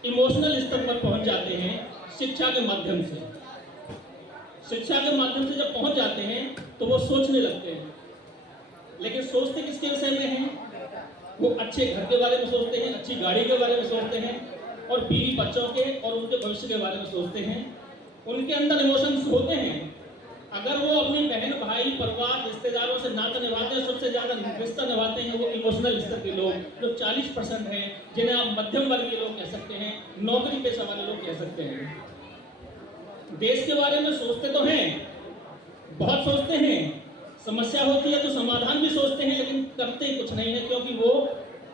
इमोशनल स्तर पर पहुंच जाते हैं शिक्षा के माध्यम से। शिक्षा के माध्यम से जब पहुंच जाते हैं तो वो सोचने लगते हैं, लेकिन सोचते किसके विषय में हैं? वो अच्छे घर के बारे में सोचते हैं, अच्छी गाड़ी के बारे में सोचते हैं, और बीवी बच्चों के और उनके भविष्य के बारे में सोचते हैं। उनके अंदर इमोशंस होते हैं। अगर वो अपनी बहन, भाई, परिवार, रिश्तेदारों से नाता निभाते हैं, सबसे ज्यादा रिश्ता निभाते हैं वो इमोशनल स्तर के लोग, जो 40% हैं, जिन्हें आप मध्यम वर्गीय लोग कह सकते हैं, नौकरी पेशा वाले लोग कह सकते हैं। देश के बारे में सोचते तो हैं, बहुत सोचते हैं, समस्या होती है तो समाधान भी सोचते हैं, लेकिन करते कुछ नहीं है, क्योंकि वो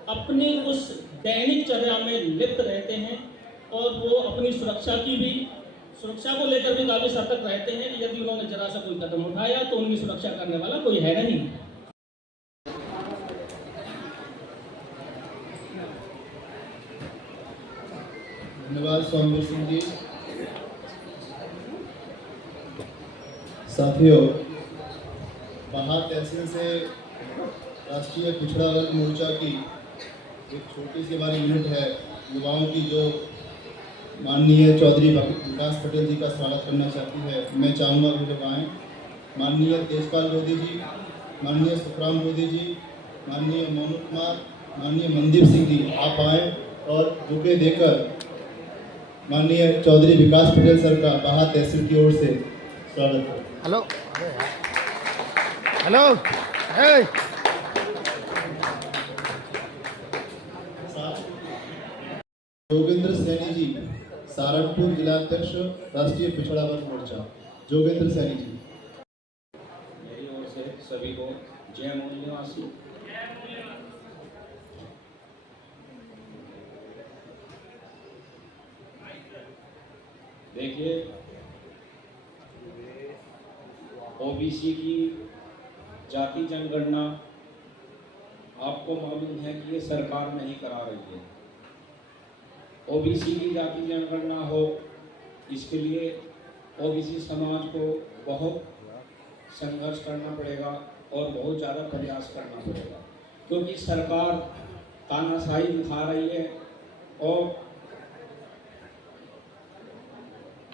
अपनी उस दैनिक चर्या में लिप्त रहते हैं, और वो अपनी सुरक्षा को लेकर भी काफी सतर्क रहते हैं कि यदि उन्होंने जरा सा कोई कदम उठाया तो उनकी सुरक्षा करने वाला कोई है नहीं। धन्यवाद सोमवीर सिंह जी। साथियों, बहार तहसील से राष्ट्रीय पिछड़ा वर्ग मोर्चा की एक छोटी सी हमारी यूनिट है युवाओं की, जो माननीय चौधरी विकास पटेल जी का स्वागत करना चाहती है। मैं चाहूँगा कि लोग आएँ। माननीय तेजपाल लोधी जी, माननीय सुखराम लोधी जी, माननीय मोनू कुमार, माननीय मनदीप सिंह जी, आप आएँ और बुके देकर माननीय चौधरी विकास पटेल सर का बहार तहसील की ओर से स्वागत है। हेलो हेलो हे जोगेंद्र सैनी जी, सहारनपुर जिलाध्यक्ष राष्ट्रीय पिछड़ा वर्ग मोर्चा। जोगेंद्र सैनी जी। मेरी ओर से सभी को जय मूल निवासी। देखिए, ओबीसी की जाति जनगणना आपको मालूम है कि ये सरकार नहीं करा रही है। ओबीसी की जाति जनगणना हो, इसके लिए ओबीसी समाज को बहुत संघर्ष करना पड़ेगा और बहुत ज़्यादा प्रयास करना पड़ेगा, क्योंकि सरकार तानाशाही दिखा रही है और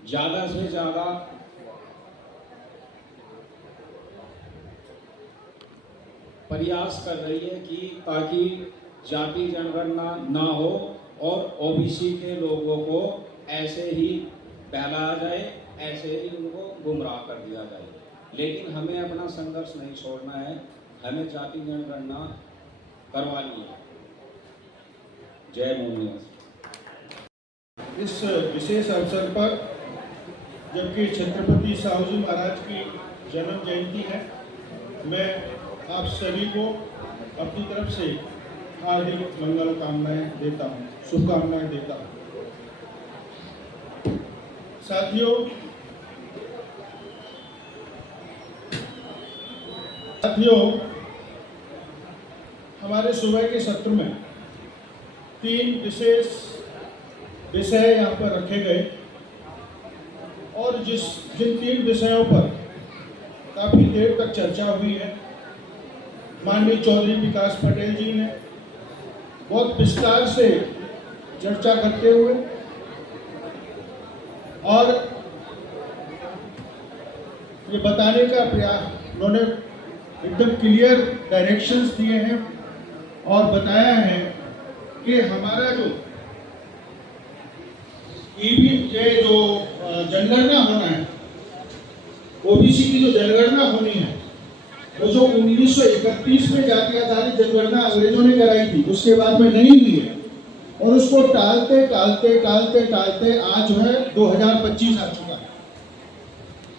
ज़्यादा से ज़्यादा प्रयास कर रही है कि ताकि जाति जनगणना ना हो और ओबीसी के लोगों को ऐसे ही बहलाया जाए, ऐसे ही उनको गुमराह कर दिया जाए। लेकिन हमें अपना संघर्ष नहीं छोड़ना है, हमें जाति जनगणना करवानी है। जय मोहन। इस विशेष अवसर पर, जबकि छत्रपति साहू जी महाराज की जन्म जयंती है, मैं आप सभी को अपनी तरफ से हार्दिक मंगल कामनाएं देता हूँ, शुभकामनाएं देता हूँ। साथियों, हमारे सुबह के सत्र में 3 विशेष विषय यहाँ पर रखे गए, और जिन 3 विषयों पर काफ़ी देर तक चर्चा हुई है, माननीय चौधरी विकास पटेल जी ने बहुत विस्तार से चर्चा करते हुए और ये बताने का प्रयास, उन्होंने एकदम क्लियर डायरेक्शंस दिए हैं और बताया है कि हमारा जो जो जनगणना होना है, ओबीसी की जो जनगणना होनी है, वो जो 1931 में जाति आधारित जनगणना अंग्रेजों ने कराई थी, उसके बाद में नहीं हुई है, और उसको टालते टालते टालते टालते आज जो है 2025 आ चुका है।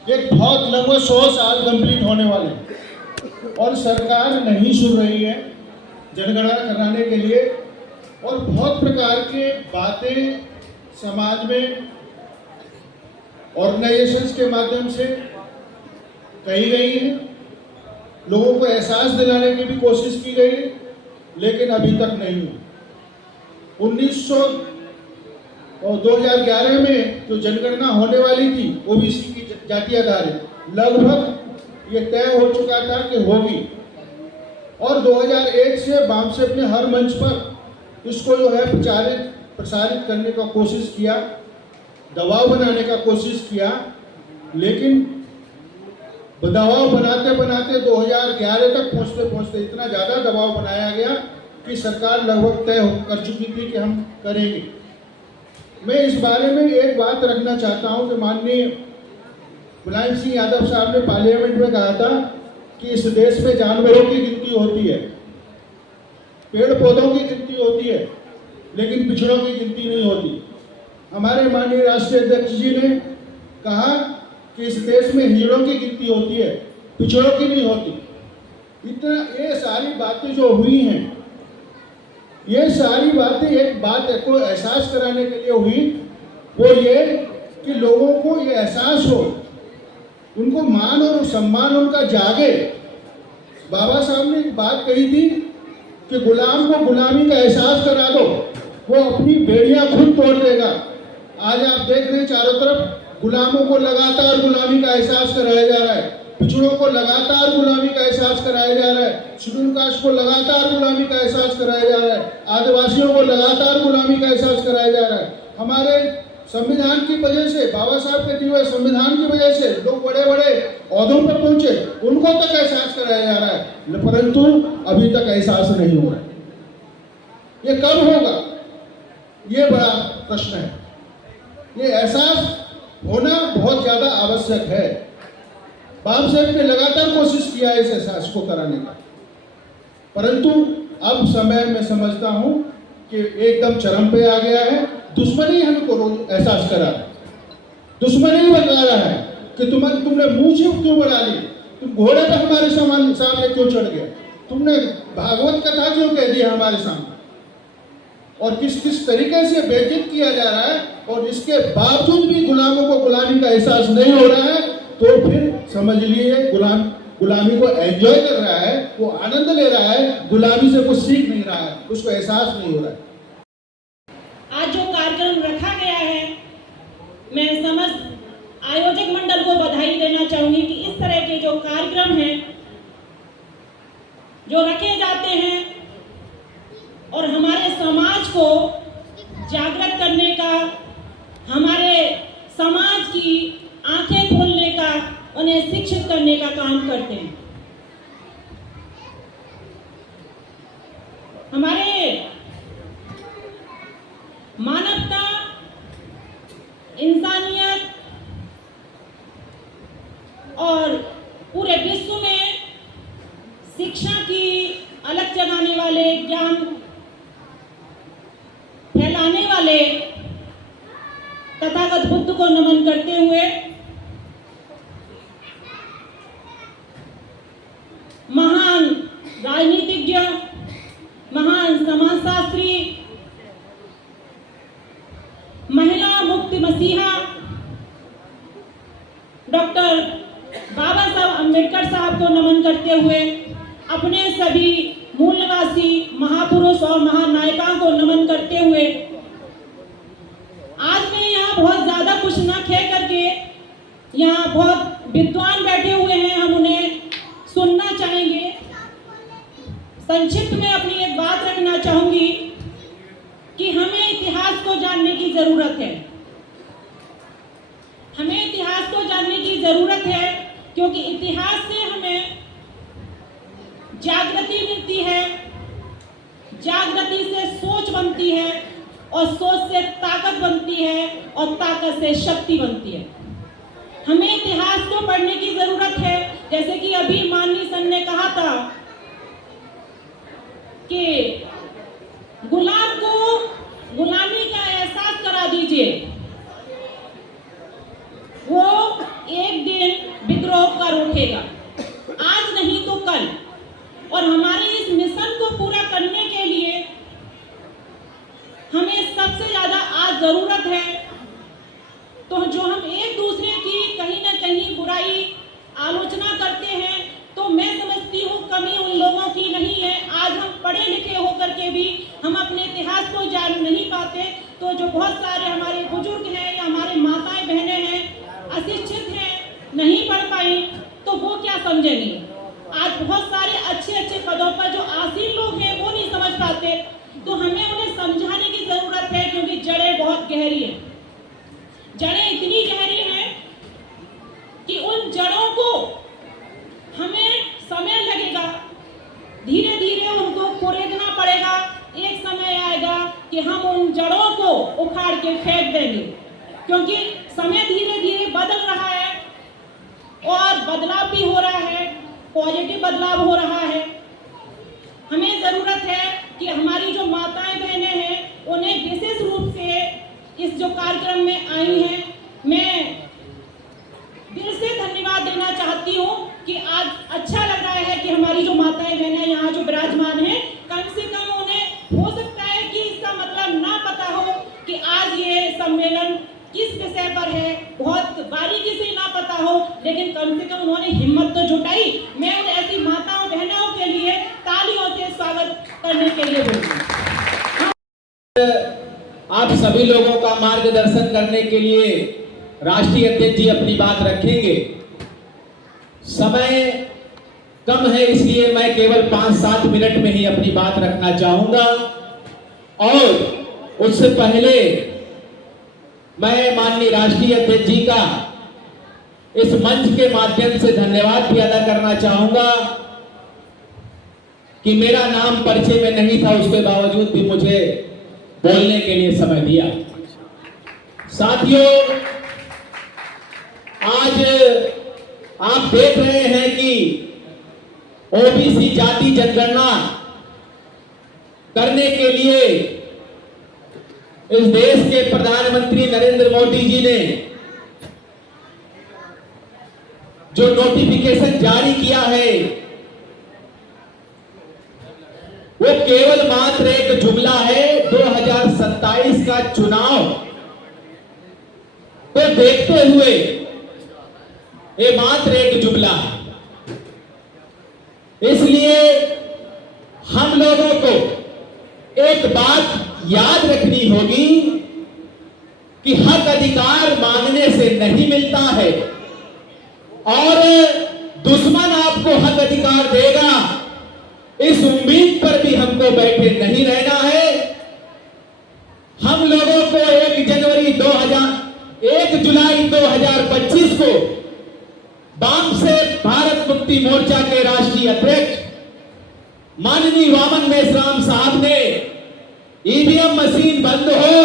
एक बहुत लगभग 100 साल कंप्लीट होने वाले हैं और सरकार नहीं सुन रही है जनगणना कराने के लिए, और बहुत प्रकार के बातें समाज में ऑर्गेनाइजेशंस के माध्यम से कही गई है, लोगों को एहसास दिलाने की भी कोशिश की गई है, लेकिन अभी तक नहीं हुई। 2011 में जो जनगणना होने वाली थी ओबीसी की जाति आधारित, लगभग ये तय हो चुका था कि होगी, और 2001 से बामसेप ने हर मंच पर इसको जो है प्रसारित करने का कोशिश किया, दबाव बनाने का कोशिश किया, लेकिन दबाव बनाते बनाते 2011 तक पहुंचते पहुंचते इतना ज़्यादा दबाव बनाया गया कि सरकार लगभग तय कर चुकी थी कि हम करेंगे। मैं इस बारे में एक बात रखना चाहता हूं कि माननीय मुलायम सिंह यादव साहब ने पार्लियामेंट में कहा था कि इस देश में जानवरों की गिनती होती है, पेड़ पौधों की गिनती होती है, लेकिन पिछड़ों की गिनती नहीं होती। हमारे माननीय राष्ट्रीय अध्यक्ष जी ने कहा कि इस देश में हिजड़ों की गिनती होती है, पिछड़ों की नहीं होती। इतना ये सारी बातें जो हुई हैं, ये सारी बातें एक बात को एहसास कराने के लिए हुई, वो ये कि लोगों को ये एहसास हो, उनको मान और सम्मान उनका जागे। बाबा साहब ने एक बात कही थी कि गुलाम को गुलामी का एहसास करा दो, वो अपनी बेड़ियां खुद तोड़ देगा। आज आप देख रहे हैं चारों तरफ गुलामों को लगातार गुलामी का एहसास कराया जा रहा है, पिछड़ों को लगातार गुलामी का एहसास कराया जा रहा है, शेड्यूल कास्ट को लगातार गुलामी का एहसास कराया जा रहा है, आदिवासियों को लगातार गुलामी का एहसास कराया जा रहा है। हमारे संविधान की वजह से, बाबा साहब के दिए हुए संविधान की वजह से लोग बड़े बड़े ओहदों पर पहुंचे, उनको तक एहसास कराया जा रहा है, परंतु अभी तक एहसास नहीं हो रहा है। ये कब होगा, ये बड़ा प्रश्न है। ये एहसास होना बहुत ज्यादा आवश्यक है। बाम साहब ने लगातार कोशिश किया है इस एहसास को कराने का, परंतु अब समय मैं समझता हूं कि एकदम चरम पे आ गया है। दुश्मनी हमको रोज एहसास करा, दुश्मनी बता रहा है कि तुमने मुंह से क्यों बढ़ा ली, तुम घोड़े पे हमारे सामने क्यों चढ़ गए, तुमने भागवत कथा क्यों कह दिया हमारे सामने, और किस किस तरीके से बेइज्जत किया जा रहा है, और इसके बावजूद भी गुलामों को गुलामी का एहसास नहीं हो रहा है, तो फिर समझ लिए गुलामी को एंजॉय कर रहा है, वो आनंद ले रहा है, गुलामी से कुछ सीख नहीं रहा है, उसको एहसास नहीं हो रहा है। आज जो कार्यक्रम रखा गया है, मैं समस्त आयोजक मंडल को बधाई देना चाहूंगी कि इस तरह के जो कार्यक्रम हैं जो रखे जाते हैं और हमारे समाज को जागृत करने का, हमारे समाज की आंखें खोलने का, उन्हें शिक्षित करने का काम करते हैं। हमारे मानवता, इंसानियत और पूरे विश्व में शिक्षा की अलग जगाने वाले, ज्ञान फैलाने वाले तथागत बुद्ध को नमन करते हुए महान राजनीतिज्ञ, महान समाजशास्त्री, महिला मुक्ति मसीहा डॉक्टर बाबा साहब अम्बेडकर साहब को नमन करते हुए अपने सभी मूलवासी महापुरुष और महानायिकाओं को नमन करते हुए आज मैं यहाँ बहुत ज्यादा कुछ न कह करके, यहाँ बहुत विद्वान बैठे हुए हैं, हम उन्हें सुनना चाहेंगे। संक्षिप्त में अपनी एक बात रखना चाहूंगी कि हमें इतिहास को जानने की जरूरत है। हमें इतिहास को जानने की जरूरत है क्योंकि इतिहास से हमें जागृति मिलती है, जागृति से सोच बनती है और सोच से ताकत बनती है और ताकत से शक्ति बनती है। हमें इतिहास को पढ़ने की जरूरत है। जैसे कि अभी माननीय सर ने कहा था कि गुलाम को गुलामी का एहसास करा दीजिए। वो एक दिन विद्रोह कर उठेगा, आज नहीं तो कल। और हमारे इस मिशन को पूरा करने के लिए हमें सबसे ज्यादा आज जरूरत है तो जो हम एक दूसरे की कहीं ना कहीं बुराई आलोचना करते हैं, तो मैं समझती हूँ कमी उन लोगों की नहीं है। आज हम पढ़े लिखे होकर के भी हम अपने इतिहास को जान नहीं पाते, तो जो बहुत सारे हमारे बुजुर्ग हैं या हमारे माताएं बहनें हैं, अशिक्षित हैं, नहीं पढ़ पाई, तो वो क्या समझेंगे। आज बहुत सारे अच्छे अच्छे पदों पर जो आसीन लोग हैं वो नहीं समझ पाते, तो हमें उन्हें समझाने की जरूरत है, क्योंकि जड़ें बहुत गहरी हैं। जड़ें इतनी गहरी हैं कि उन जड़ों को हमें समय लगेगा, धीरे धीरे उनको कुरेदना पड़ेगा। एक समय आएगा कि हम उन जड़ों को उखाड़ के फेंक देंगे, क्योंकि समय धीरे धीरे बदल रहा है और बदलाव भी हो रहा है, पॉजिटिव बदलाव हो रहा है। हमें जरूरत है कि हमारी जो माताएं बहनें हैं उन्हें विशेष रूप से इस जो कार्यक्रम में आई हैं, मैं दिल से धन्यवाद देना चाहती हूँ कि आज अच्छा लग रहा है कि हमारी जो माताएं बहनें यहाँ जो विराजमान हैं, कम से कम उन्हें हो सकता है कि इसका मतलब ना पता हो कि आज ये सम्मेलन किस विषय पर है, बहुत बारीकी से ना पता हो, लेकिन कम से कम उन्होंने हिम्मत तो जुटाई। मैं उन ऐसी माताओं बहनों के लिए तालियों से स्वागत करने के लिए बोलूँ। आप सभी लोगों का मार्गदर्शन करने के लिए राष्ट्रीय अध्यक्ष जी अपनी बात रखेंगे। समय कम है, इसलिए मैं केवल 5-7 मिनट में ही अपनी बात रखना चाहूंगा। और उससे पहले मैं माननीय राष्ट्रीय अध्यक्ष जी का इस मंच के माध्यम से धन्यवाद भी अदा करना चाहूंगा कि मेरा नाम परिचय में नहीं था, उसके बावजूद भी मुझे बोलने के लिए समय दिया। साथियों, आज आप देख रहे हैं कि ओबीसी जाति जनगणना करने के लिए इस देश के प्रधानमंत्री नरेंद्र मोदी जी ने जो नोटिफिकेशन जारी किया है, वो केवल मात्र एक जुमला है। 2027 का चुनाव को देखते हुए ये मात्र एक जुमला है। इसलिए हम लोगों को एक बात याद रखनी होगी कि हक अधिकार मांगने से नहीं मिलता है, और दुश्मन आपको हक अधिकार देगा इस उम्मीद पर भी हमको बैठे नहीं रहना है। हम लोगों को 1 जुलाई 2025 को वाम से भारत मुक्ति मोर्चा के राष्ट्रीय अध्यक्ष माननीय वामन मेश्राम साहब ने ईवीएम मशीन बंद हो,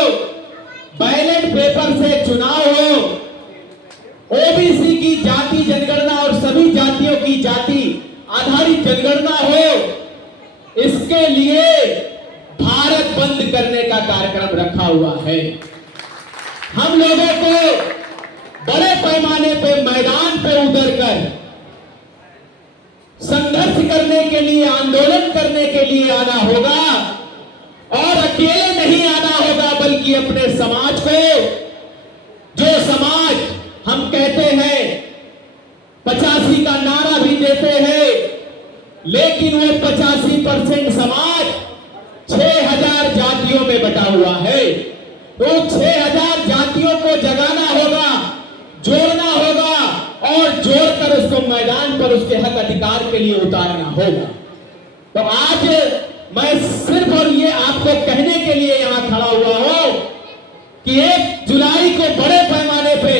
बैलेट पेपर से चुनाव हो, ओबीसी की जाति जनगणना और सभी जातियों की जाति आधारित जनगणना हो, इसके लिए भारत बंद करने का कार्यक्रम रखा हुआ है। हम लोगों को बड़े पैमाने पे मैदान पे उतरकर संघर्ष करने के लिए, आंदोलन करने के लिए आना होगा, और अकेले नहीं आना होगा, बल्कि अपने समाज को, जो समाज हम कहते हैं 85 का नारा भी देते हैं, लेकिन वो 85% समाज 6000 जातियों में बटा हुआ है। तो 6000 जातियों को जगाना होगा, जोड़ना होगा, और जोड़कर उसको मैदान पर उसके हक अधिकार के लिए उतारना होगा। तो आज मैं सिर्फ और ये आपको कहने के लिए यहां खड़ा हुआ हूं कि 1 जुलाई को बड़े पैमाने पे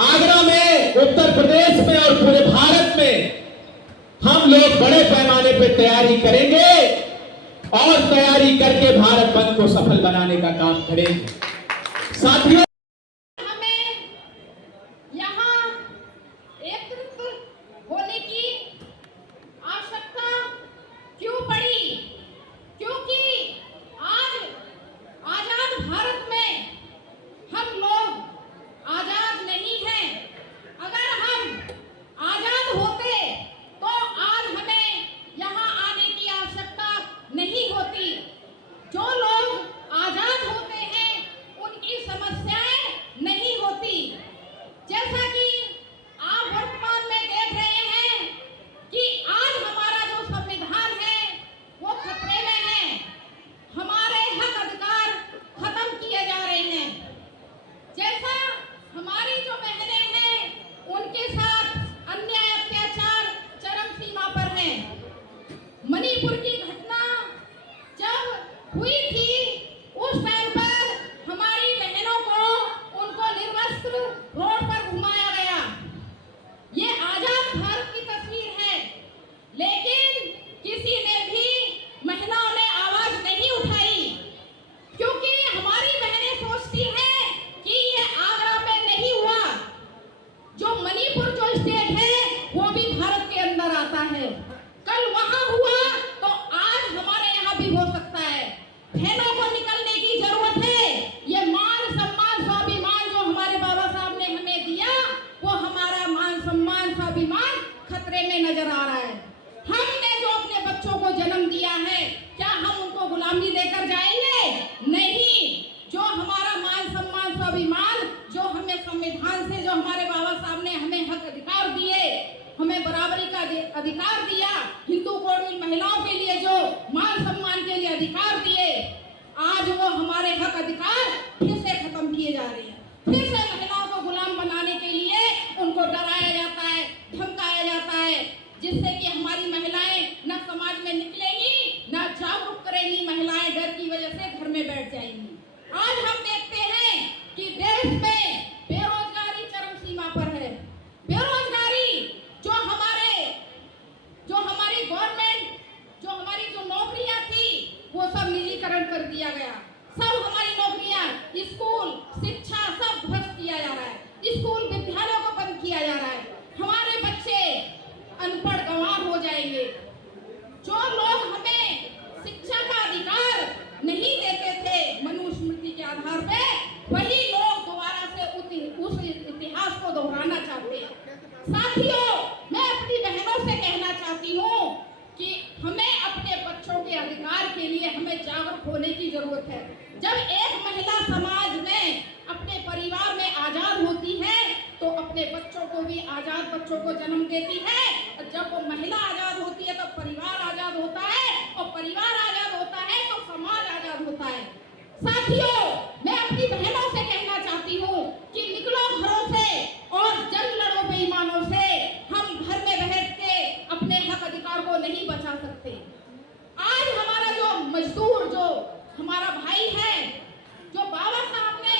आगरा में, उत्तर प्रदेश में और पूरे भारत में हम लोग बड़े पैमाने पे तैयारी करेंगे, और तैयारी करके भारत बंद को सफल बनाने का काम करेंगे। साथियों, होने की आवश्यकता क्यों पड़ी? क्योंकि रोड पर घुमाया गया। ये आजाद भारत की तस्वीर है, लेकिन किसी ने भी महिलाओं ने आवाज नहीं उठाई, क्योंकि हमारी बहनें सोचती हैं कि ये आगरा में नहीं हुआ, जो मणिपुर जो स्टेट है वो भी भारत के अंदर आता है। कल वहां हुआ तो आज हमारे यहाँ भी हो सकता है। बहनों को निकलने की जरूरत है। ये मान सम्मान स्वाभिमान जो हमारे बाबा साहब ने हमें दिया, वो हमारा मान सम्मान स्वाभिमान खतरे में नजर आ रहा है। हमने जो अपने बच्चों को जन्म दिया है, क्या हम उनको गुलामी देकर जाएंगे? नहीं। जो हमारा मान सम्मान स्वाभिमान, जो हमें संविधान से जो हमारे बाबा साहब ने हमें हक अधिकार दिए, हमें बराबरी का अधिकार दिया, हिंदू कोड में महिलाओं के लिए जो मान सम्मान के लिए अधिकार दिए, आज वो हमारे हक अधिकार फिर से खत्म किए जा रहे हैं। फिर से महिलाओं को गुलाम बनाने के लिए उनको डराया जाता है, धमकाया जाता है, जिससे कि हमारी महिलाएं न समाज में निकलेंगी, न जागरूक करेंगी। महिलाएं डर की वजह से घर में बैठ जाएंगी। आज हम देखते हैं कि देश में बेरोजगारी चरम सीमा पर है। बेरोजगारी जो हमारी गवर्नमेंट, जो हमारी जो नौकरियां थी, वो सब निजीकरण कर दिया गया। सब हमारी नौकरियां, स्कूल, शिक्षा सब ध्वस्त किया जा रहा है। स्कूल विद्यालयों को बंद किया जा रहा है। हमारे बच्चे अनपढ़ गंवार हो जाएंगे। जो लोग हमें शिक्षा का अधिकार नहीं देते थे मनुस्मृति के आधार पे, वही लोग दोबारा से उस इतिहास को दोहराना चाहते हैं। साथियों, मैं अपनी बहनों से कहना चाहती हूँ कि हमें अपने बच्चों के अधिकार के लिए हमें जागरूक होने की जरूरत है। जब एक महिला समाज में अपने परिवार में आजाद होती है, तो अपने बच्चों को भी आजाद बच्चों को जन्म देती है। और जब वो महिला आजाद होती है तो परिवार आजाद होता है, और परिवार आजाद होता है तो समाज आजाद होता है। साथियों, मैं अपनी बहनों से कहना चाहती हूँ कि निकलो घरों से और जंग लड़ो बेईमानों से। हम घर में बैठ के अपने हक अधिकार को नहीं बचा सकते। आज हमारा जो मजदूर, जो हमारा भाई है, जो बाबा साहब ने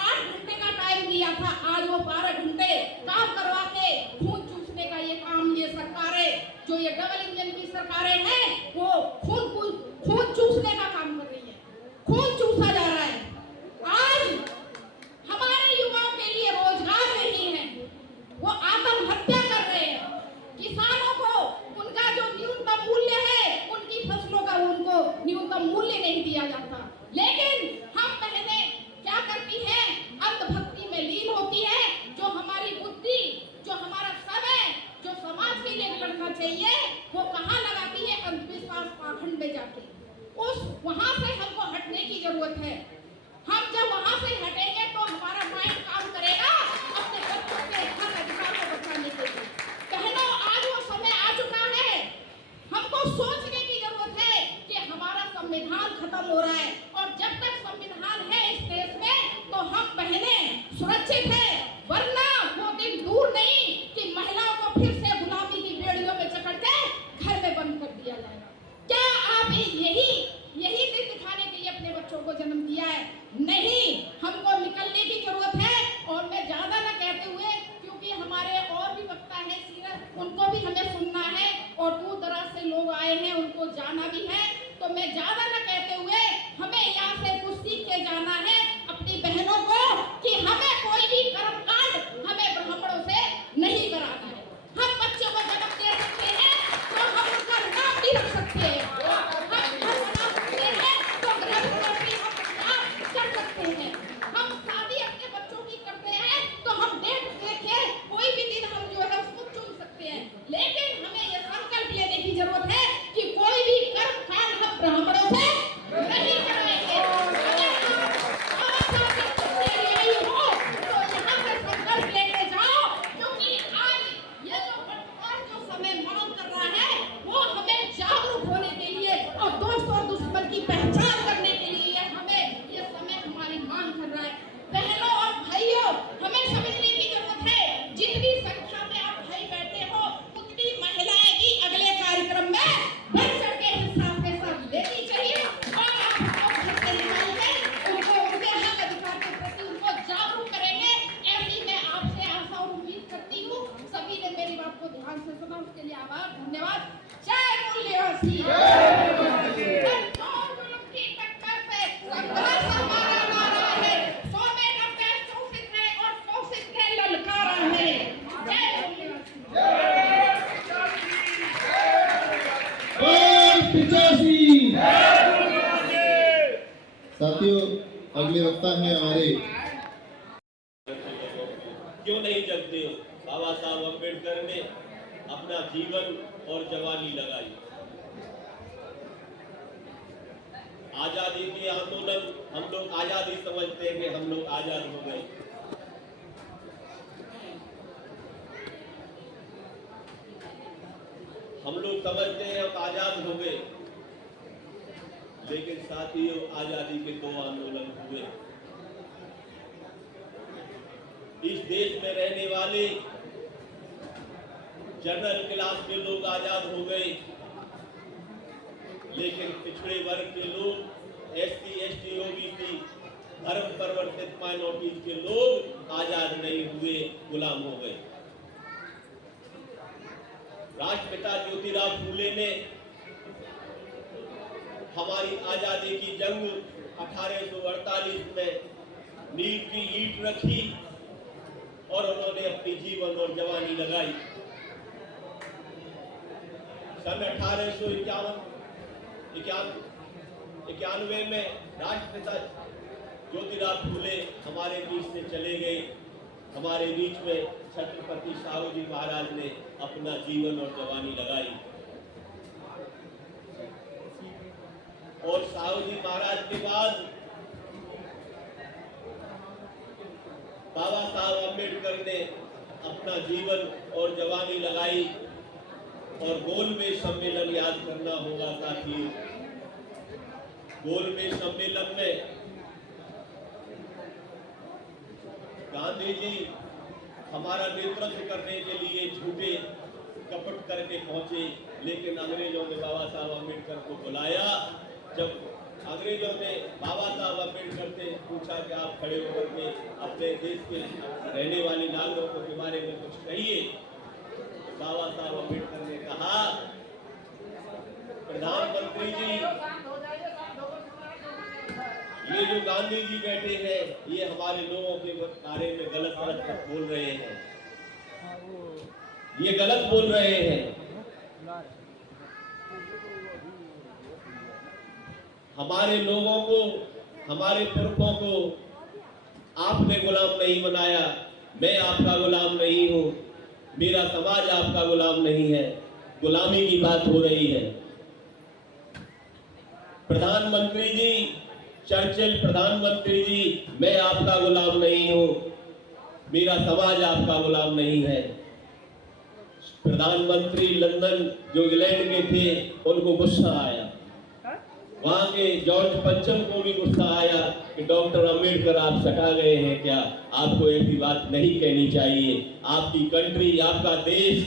8 घंटे का टाइम दिया था, आज वो 12 घंटे काम करवा के खून चूसने का ये काम, ये सरकारें, जो ये डबल इंजन की सरकारें हैं, वो खून चूसने का काम कर रही है। खून चूसा जा रहा है। आज हमारे युवाओं के लिए रोजगार नहीं है, वो आत्महत्या कर रहे हैं। किसानों को उनका जो न्यूनतम मूल्य है, उनकी फसलों का उनको न्यूनतम मूल्य नहीं दिया जाता। लेकिन हम बहनें क्या करती हैं? अंधभक्ति में लीन होती है। जो हमारी बुद्धि, जो हमारा समय, जो समाज के लिए लड़ना चाहिए, वो कहाँ लगाती है? अंधविश्वास पाखंड में जाके। वहां से हमको हटने की जरूरत है। हम जब वहां से हटेंगे तो हमारा माइंड काम करेगा अपने बच्चों के हक अधिकार को बचाने के लिए। बहनों, आज वो समय आ चुका है। हमको सोचने की जरूरत है कि हमारा संविधान खत्म हो रहा है, और जब तक संविधान है इस देश में, तो हम बहनें सुरक्षित है। वरना वो दिन दूर नहीं कि महिलाओं को फिर से गुलामी की बेड़ियों में जकड़ के घर में बंद कर दिया जाएगा। क्या आप यही दिन दिखाने के लिए अपने बच्चों को जन्म दिया है? नहीं, हमको निकलने की जरूरत है। और मैं ज्यादा न कहते हुए, क्योंकि हमारे और भी वक्ता है सीनियर, उनको भी हमें सुनना है, और दूर दराज से लोग आए हैं, उनको जाना भी है। तो मैं ज्यादा न कहते हुए, हमें यहाँ से कुछ सीख के जाना है अपनी बहनों को कि हमें कोई भी कर्मकांड उसके लिए आभार, धन्यवाद। जय मूल्यवासी। की टक्कर पे संघर्ष हमारा नारा है। 100 में 90 शोषित है और शोषित ने ललकारा है। जय मूल्यवासी। साथियों, अगले वक्ता हैं हमारे क्यों नहीं जगते? बाबा साहब अम्बेडकर ने अपना जीवन और जवानी लगाई। आजादी के आंदोलन, हम लोग आजादी समझते हैं कि हम लोग आजाद हो गए। हम लोग समझते हैं हम आजाद हो गए, लेकिन साथियों आजादी के 2 आंदोलन हुए। इस देश में रहने वाले जनरल क्लास के लोग आजाद हो गए, लेकिन पिछड़े वर्ग के लोग, SC, ST, OBC, धर्म परिवर्तित माइनॉरिटीज के लोग आजाद नहीं हुए, गुलाम हो गए। राष्ट्रपिता ज्योतिराव फूले ने हमारी आजादी की जंग 1848 में नींव की ईंट रखी और उन्होंने अपनी जीवन और जवानी लगाई। सन 1891 में राष्ट्रपिता ज्योतिराव फूले हमारे बीच से चले गए। हमारे बीच में छत्रपति साहू जी महाराज ने अपना जीवन और जवानी लगाई। और साहू जी महाराज के बाद बाबा साहब अम्बेडकर ने अपना जीवन और जवानी लगाई। और गोलमेज सम्मेलन याद करना होगा साथियों। गोलमेज सम्मेलन में गांधी जी हमारा नेतृत्व करने के लिए झूठे कपट करके पहुंचे, लेकिन अंग्रेजों ने बाबा साहब अम्बेडकर को बुलाया। जब अंग्रेजों ने बाबा साहब अम्बेडकर से पूछा कि आप खड़े होकर के अपने देश के रहने वाले नागरिकों के बारे में कुछ कहिए, तो बाबा साहब अम्बेडकर ने कहा, प्रधानमंत्री जी, ये जो गांधी जी बैठे हैं ये हमारे लोगों के बारे में गलत बोल रहे हैं, ये गलत बोल रहे हैं। हमारे लोगों को, हमारे पुरखों को आपने गुलाम नहीं बनाया। मैं आपका गुलाम नहीं हूं, मेरा समाज आपका गुलाम नहीं है। गुलामी की बात हो रही है। प्रधानमंत्री जी, चर्चिल प्रधानमंत्री जी, मैं आपका गुलाम नहीं हूं, मेरा समाज आपका गुलाम नहीं है। प्रधानमंत्री लंदन जो इंग्लैंड के थे उनको गुस्सा आया। वहां के जॉर्ज पंचम को भी गुस्सा आया कि डॉक्टर अम्बेडकर आप सटा गए हैं क्या? आपको ऐसी बात नहीं कहनी चाहिए। आपकी कंट्री, आपका देश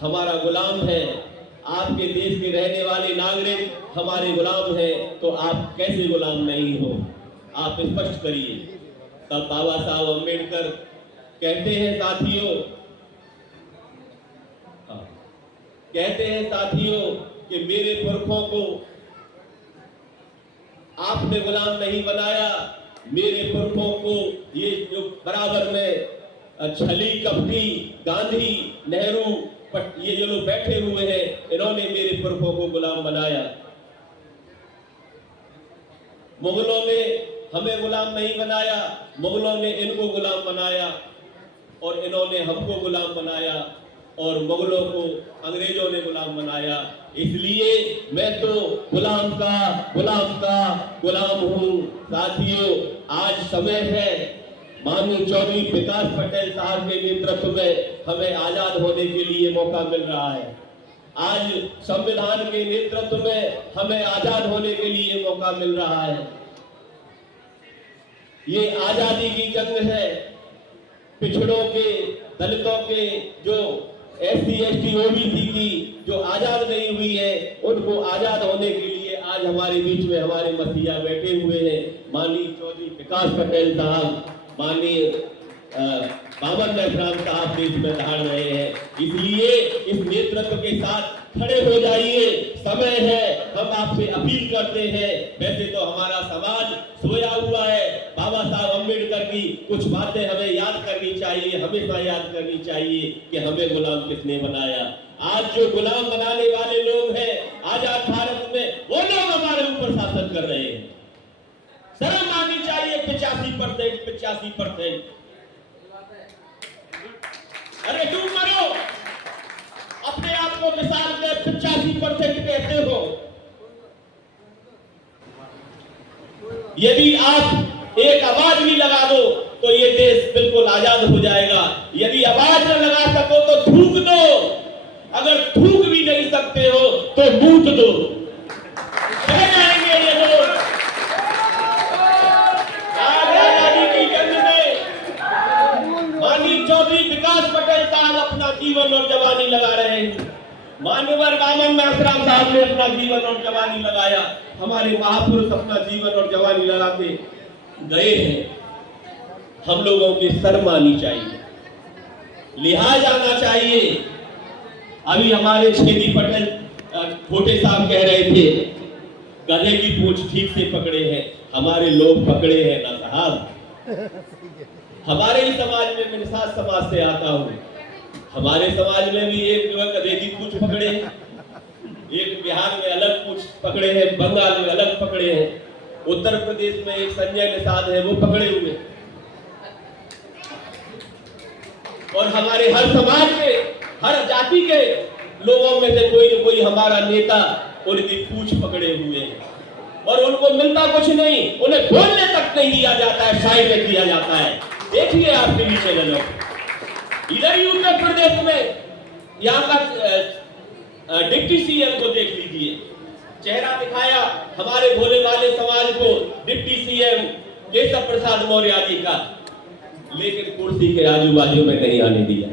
हमारा गुलाम है। आपके देश के रहने वाले नागरिक हमारे गुलाम हैं, तो आप कैसे गुलाम नहीं हो? आप स्पष्ट करिए। तब बाबा साहब अम्बेडकर कहते हैं साथियों कि मेरे पुरखों को आपने गुलाम नहीं बनाया। मेरे पुरखों को ये जो बराबर में छली कपटी गांधी, नेहरू, ये जो लोग बैठे हुए हैं, इन्होंने मेरे पुरखों को गुलाम बनाया। मुगलों ने हमें गुलाम नहीं बनाया, मुगलों ने इनको गुलाम बनाया और इन्होंने हमको गुलाम बनाया और मुगलों को अंग्रेजों ने गुलाम बनाया। इसलिए मैं तो गुलाम का गुलाम हूँ। साथियों, आज समय है, माननीय चौधरी विकास पटेल साहब के नेतृत्व में हमें आजाद होने के लिए मौका मिल रहा है। आज संविधान के नेतृत्व में हमें आजाद होने के लिए मौका मिल रहा है। ये आजादी की जंग है। पिछड़ों के, दलितों के, जो SC, ST, OBC की जो आजाद नहीं हुई है, उनको आजाद होने के लिए आज हमारे बीच में हमारे मसीहा बैठे हुए हैं। माननीय चौधरी विकास पटेल साहब, माननीय बावन मेहराम साहब देश में दहाड़ रहे हैं। इसलिए इस नेतृत्व के साथ खड़े हो जाइए, समय है। हम आपसे अपील करते हैं, वैसे तो हमारा समाज सोया हुआ है, बाबा साहब अम्बेडकर की कुछ बातें हमें याद करनी चाहिए, हमेशा याद करनी चाहिए कि हमें गुलाम किसने बनाया। आज जो गुलाम बनाने वाले लोग हैं आजाद भारत में, वो लोग हमारे ऊपर शासन कर रहे हैं। शर्म आनी चाहिए। 85%। अरे तुम मरो, अपने आप को मिसाल में 85% कहते हो। यदि आप एक आवाज भी लगा दो तो ये देश बिल्कुल आजाद हो जाएगा। यदि आवाज न लगा सको तो थूक दो, अगर थूक भी नहीं सकते हो तो मूत दो। कह जाएंगे ये लोग। आजादी की जंग में माननीय चौधरी विकास पटेल साहब अपना जीवन और जवानी लगा रहे हैं। मान्यवर बामन मेहराम साहब ने अपना जीवन और जवानी लगाया। हमारे महापुरुष अपना जीवन और जवानी लगा के गए हैं। हम लोगों की शर्म आनी चाहिए, लिहाज आना चाहिए। अभी हमारे छेदी पटेल छोटे साहब कह रहे थे गधे की पूंछ ठीक से पकड़े हैं, हमारे लोग पकड़े हैं ना साहब। हमारे ही समाज में, मैं निषाद समाज से आता हूँ, हमारे समाज में भी एक जो गधे की पूंछ पकड़े हैं, एक बिहार में अलग पूंछ पकड़े हैं, बंगाल में अलग पकड़े हैं, उत्तर प्रदेश में एक संजय निषाद है वो पकड़े हुए। और हमारे हर समाज के, हर जाति के लोगों में से कोई न कोई हमारा नेता उनकी पूंछ पकड़े हुए हैं और उनको मिलता कुछ नहीं, उन्हें बोलने तक नहीं दिया जाता है, साइड में किया जाता है। देखिए आप टीवी चैनलों, इधर ही उत्तर प्रदेश में यहाँ का डिप्टी सीएम को देख लीजिए, चेहरा दिखाया हमारे भोले वाले समाज को डिप्टी सीएम केशव प्रसाद मौर्य जी का, लेकिन कुर्सी के आजू बाजू में नहीं आने दिया।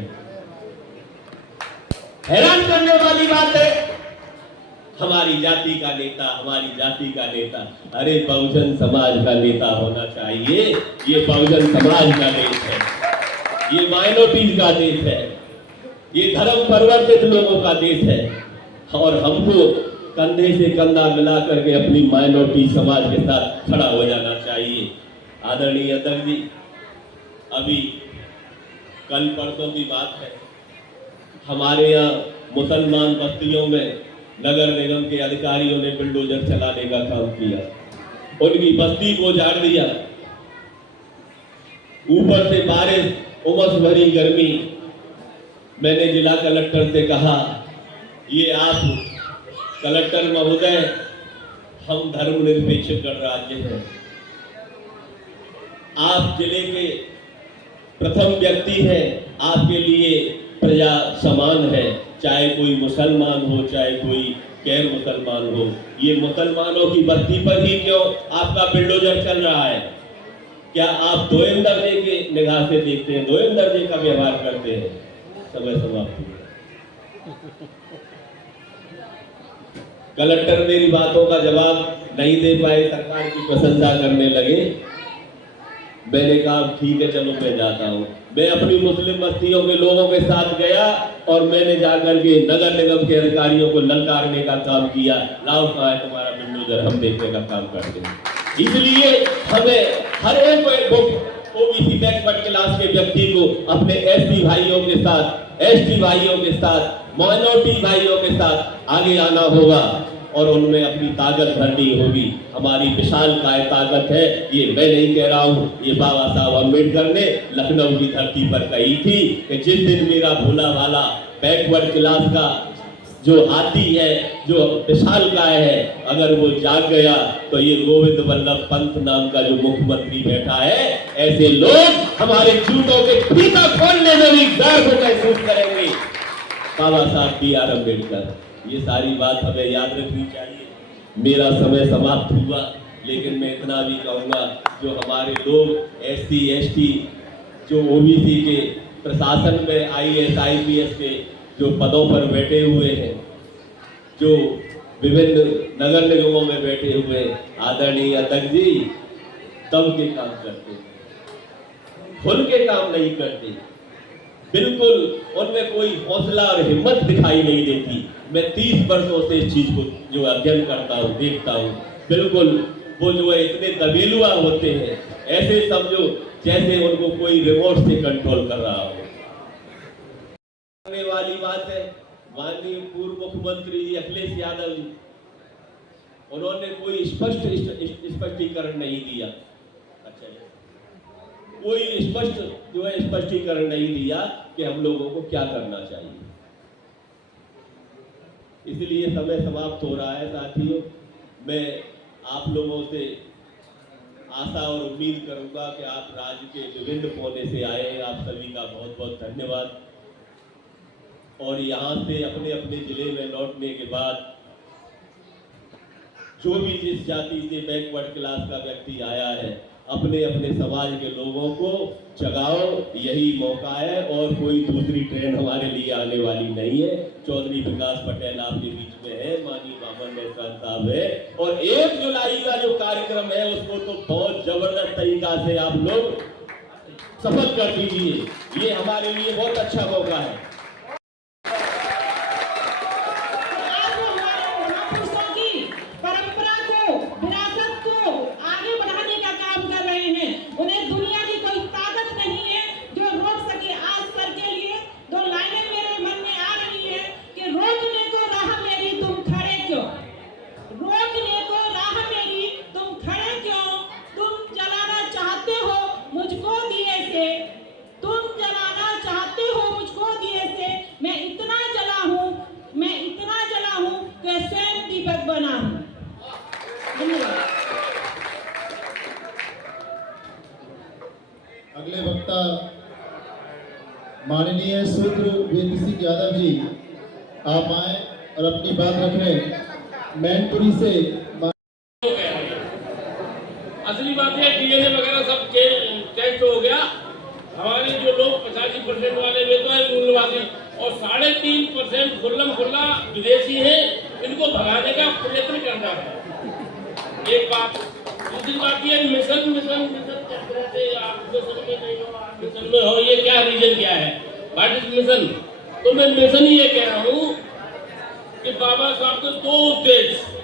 हैरान करने वाली बात है, हमारी जाति का नेता, हमारी जाति का नेता, अरे बहुजन समाज का नेता होना चाहिए। ये बहुजन समाज का देश है, ये माइनॉरिटीज का देश है, ये धर्म परिवर्तित लोगों का देश है और हमको कंधे से कंधा मिला करके अपनी माइनॉरिटी समाज के साथ खड़ा हो जाना चाहिए। आदरणीय अध्यक्ष जी, अभी कल परसों की बात है, हमारे यहाँ मुसलमान बस्तियों में नगर निगम के अधिकारियों ने बुलडोजर चलाने का काम किया, उनकी बस्ती को उजाड़ दिया। ऊपर से बारिश, उमस भरी गर्मी। मैंने जिला कलेक्टर से कहा, ये आप कलेक्टर महोदय, हम धर्मनिरपेक्ष गणराज्य हैं, आप जिले के प्रथम व्यक्ति हैं, आपके लिए प्रजा समान है, चाहे कोई मुसलमान हो चाहे कोई गैर मुसलमान हो। ये मुसलमानों की बस्ती पर ही क्यों आपका बुलडोजर चल रहा है? क्या आप दोयम दर्जे के निगाह से देखते हैं, दोयम दर्जे का व्यवहार करते हैं? समय समाप्त हुआ। कलेक्टर मेरी बातों का जवाब नहीं दे पाए, सरकार की प्रशंसा करने लगे। मैंने कहा ठीक है, चलो मैं जाता हूँ। मैं अपनी मुस्लिम बस्तियों के लोगों के साथ गया और मैंने जाकर के नगर निगम के अधिकारियों को ललकारने का काम किया, लाओ कहाँ है तुम्हारा बुलडोजर, हम देखने का काम करते हैं। इसलिए हमें हर एक ओबीसी बैकवर्ड क्लास के व्यक्ति को अपने एससी भाइयों के साथ, एसटी भाइयों के साथ, माइनॉरिटी भाइयों के साथ आगे आना होगा और उनमें अपनी ताकत भरनी होगी। हमारी विशाल काय ताकत है, ये मैं नहीं कह रहा हूँ, ये बाबा साहब अम्बेडकर ने लखनऊ की धरती पर कही थी कि जिस दिन मेरा भोला वाला बैकवर्ड क्लास का जो हाथी है, जो विशाल काय है, अगर वो जाग गया तो ये गोविंद वल्लभ पंत नाम का जो मुख्यमंत्री बैठा है, ऐसे लोग हमारे जूतों के फीता खोलने में भी गर्व महसूस करेंगे। बाबा साहब B.R. अम्बेडकर, ये सारी बात हमें याद रखनी चाहिए। मेरा समय समाप्त हुआ, लेकिन मैं इतना भी कहूँगा, जो हमारे लोग SC ST जो OBC के प्रशासन में IAS IPS के जो पदों पर बैठे हुए हैं, जो विभिन्न नगर निगमों में बैठे हुए आदरणीय अध्यक्ष जी, दम के काम करते हैं, खुल के काम नहीं करते, बिल्कुल उनमें कोई हौसला और हिम्मत दिखाई नहीं देती। मैं 30 वर्षों से इस चीज को जो अध्ययन करता हूँ, देखता हूँ, बिल्कुल वो जो है इतने दबेलुआ होते हैं, ऐसे समझो जैसे उनको कोई रिमोट से कंट्रोल कर रहा हो। वाली बात है, माननीय पूर्व मुख्यमंत्री अखिलेश यादव जी, उन्होंने कोई स्पष्टीकरण नहीं दिया। अच्छा, कोई स्पष्ट जो है स्पष्टीकरण नहीं दिया कि हम लोगों को क्या करना चाहिए। इसलिए समय समाप्त हो रहा है साथियों। मैं आप लोगों से आशा और उम्मीद करूंगा कि आप राज्य के विभिन्न कोने से आए, आप सभी का बहुत बहुत धन्यवाद। और यहाँ से अपने अपने जिले में लौटने के बाद जो भी जिस जाति से बैकवर्ड क्लास का व्यक्ति आया है, अपने अपने समाज के लोगों को जगाओ, यही मौका है और कोई दूसरी ट्रेन हमारे लिए आने वाली नहीं है। चौधरी विकास पटेल आपके बीच में है, माननीय बामन मेहसान साहब है, और 1 जुलाई का जो कार्यक्रम है उसको तो बहुत जबरदस्त तरीका से आप लोग सफल कर दीजिए। ये हमारे लिए बहुत अच्छा मौका है। अगले वक्ता माननीय सूत्र वीर सिंह यादव जी, आप आए और अपनी बात रखें। मैनपुरी से असली बात है, डीएनए वगैरह सब टेस्ट हो गया। हमारे जो लोग 85% वाले वे तो है मूल निवासी, और 3.5% खुल्ला विदेशी हैं, इनको भगाने का प्रयत्न कर रहा है। एक बात। दूसरी बात ये मिशन आपको समझ में नहीं हो, आप मिशन में हो, ये क्या रीजन क्या है, व्हाट इज मिशन? तो मैं मिशन ही ये कह रहा हूँ कि बाबा साहब के 2 उद्देश्य,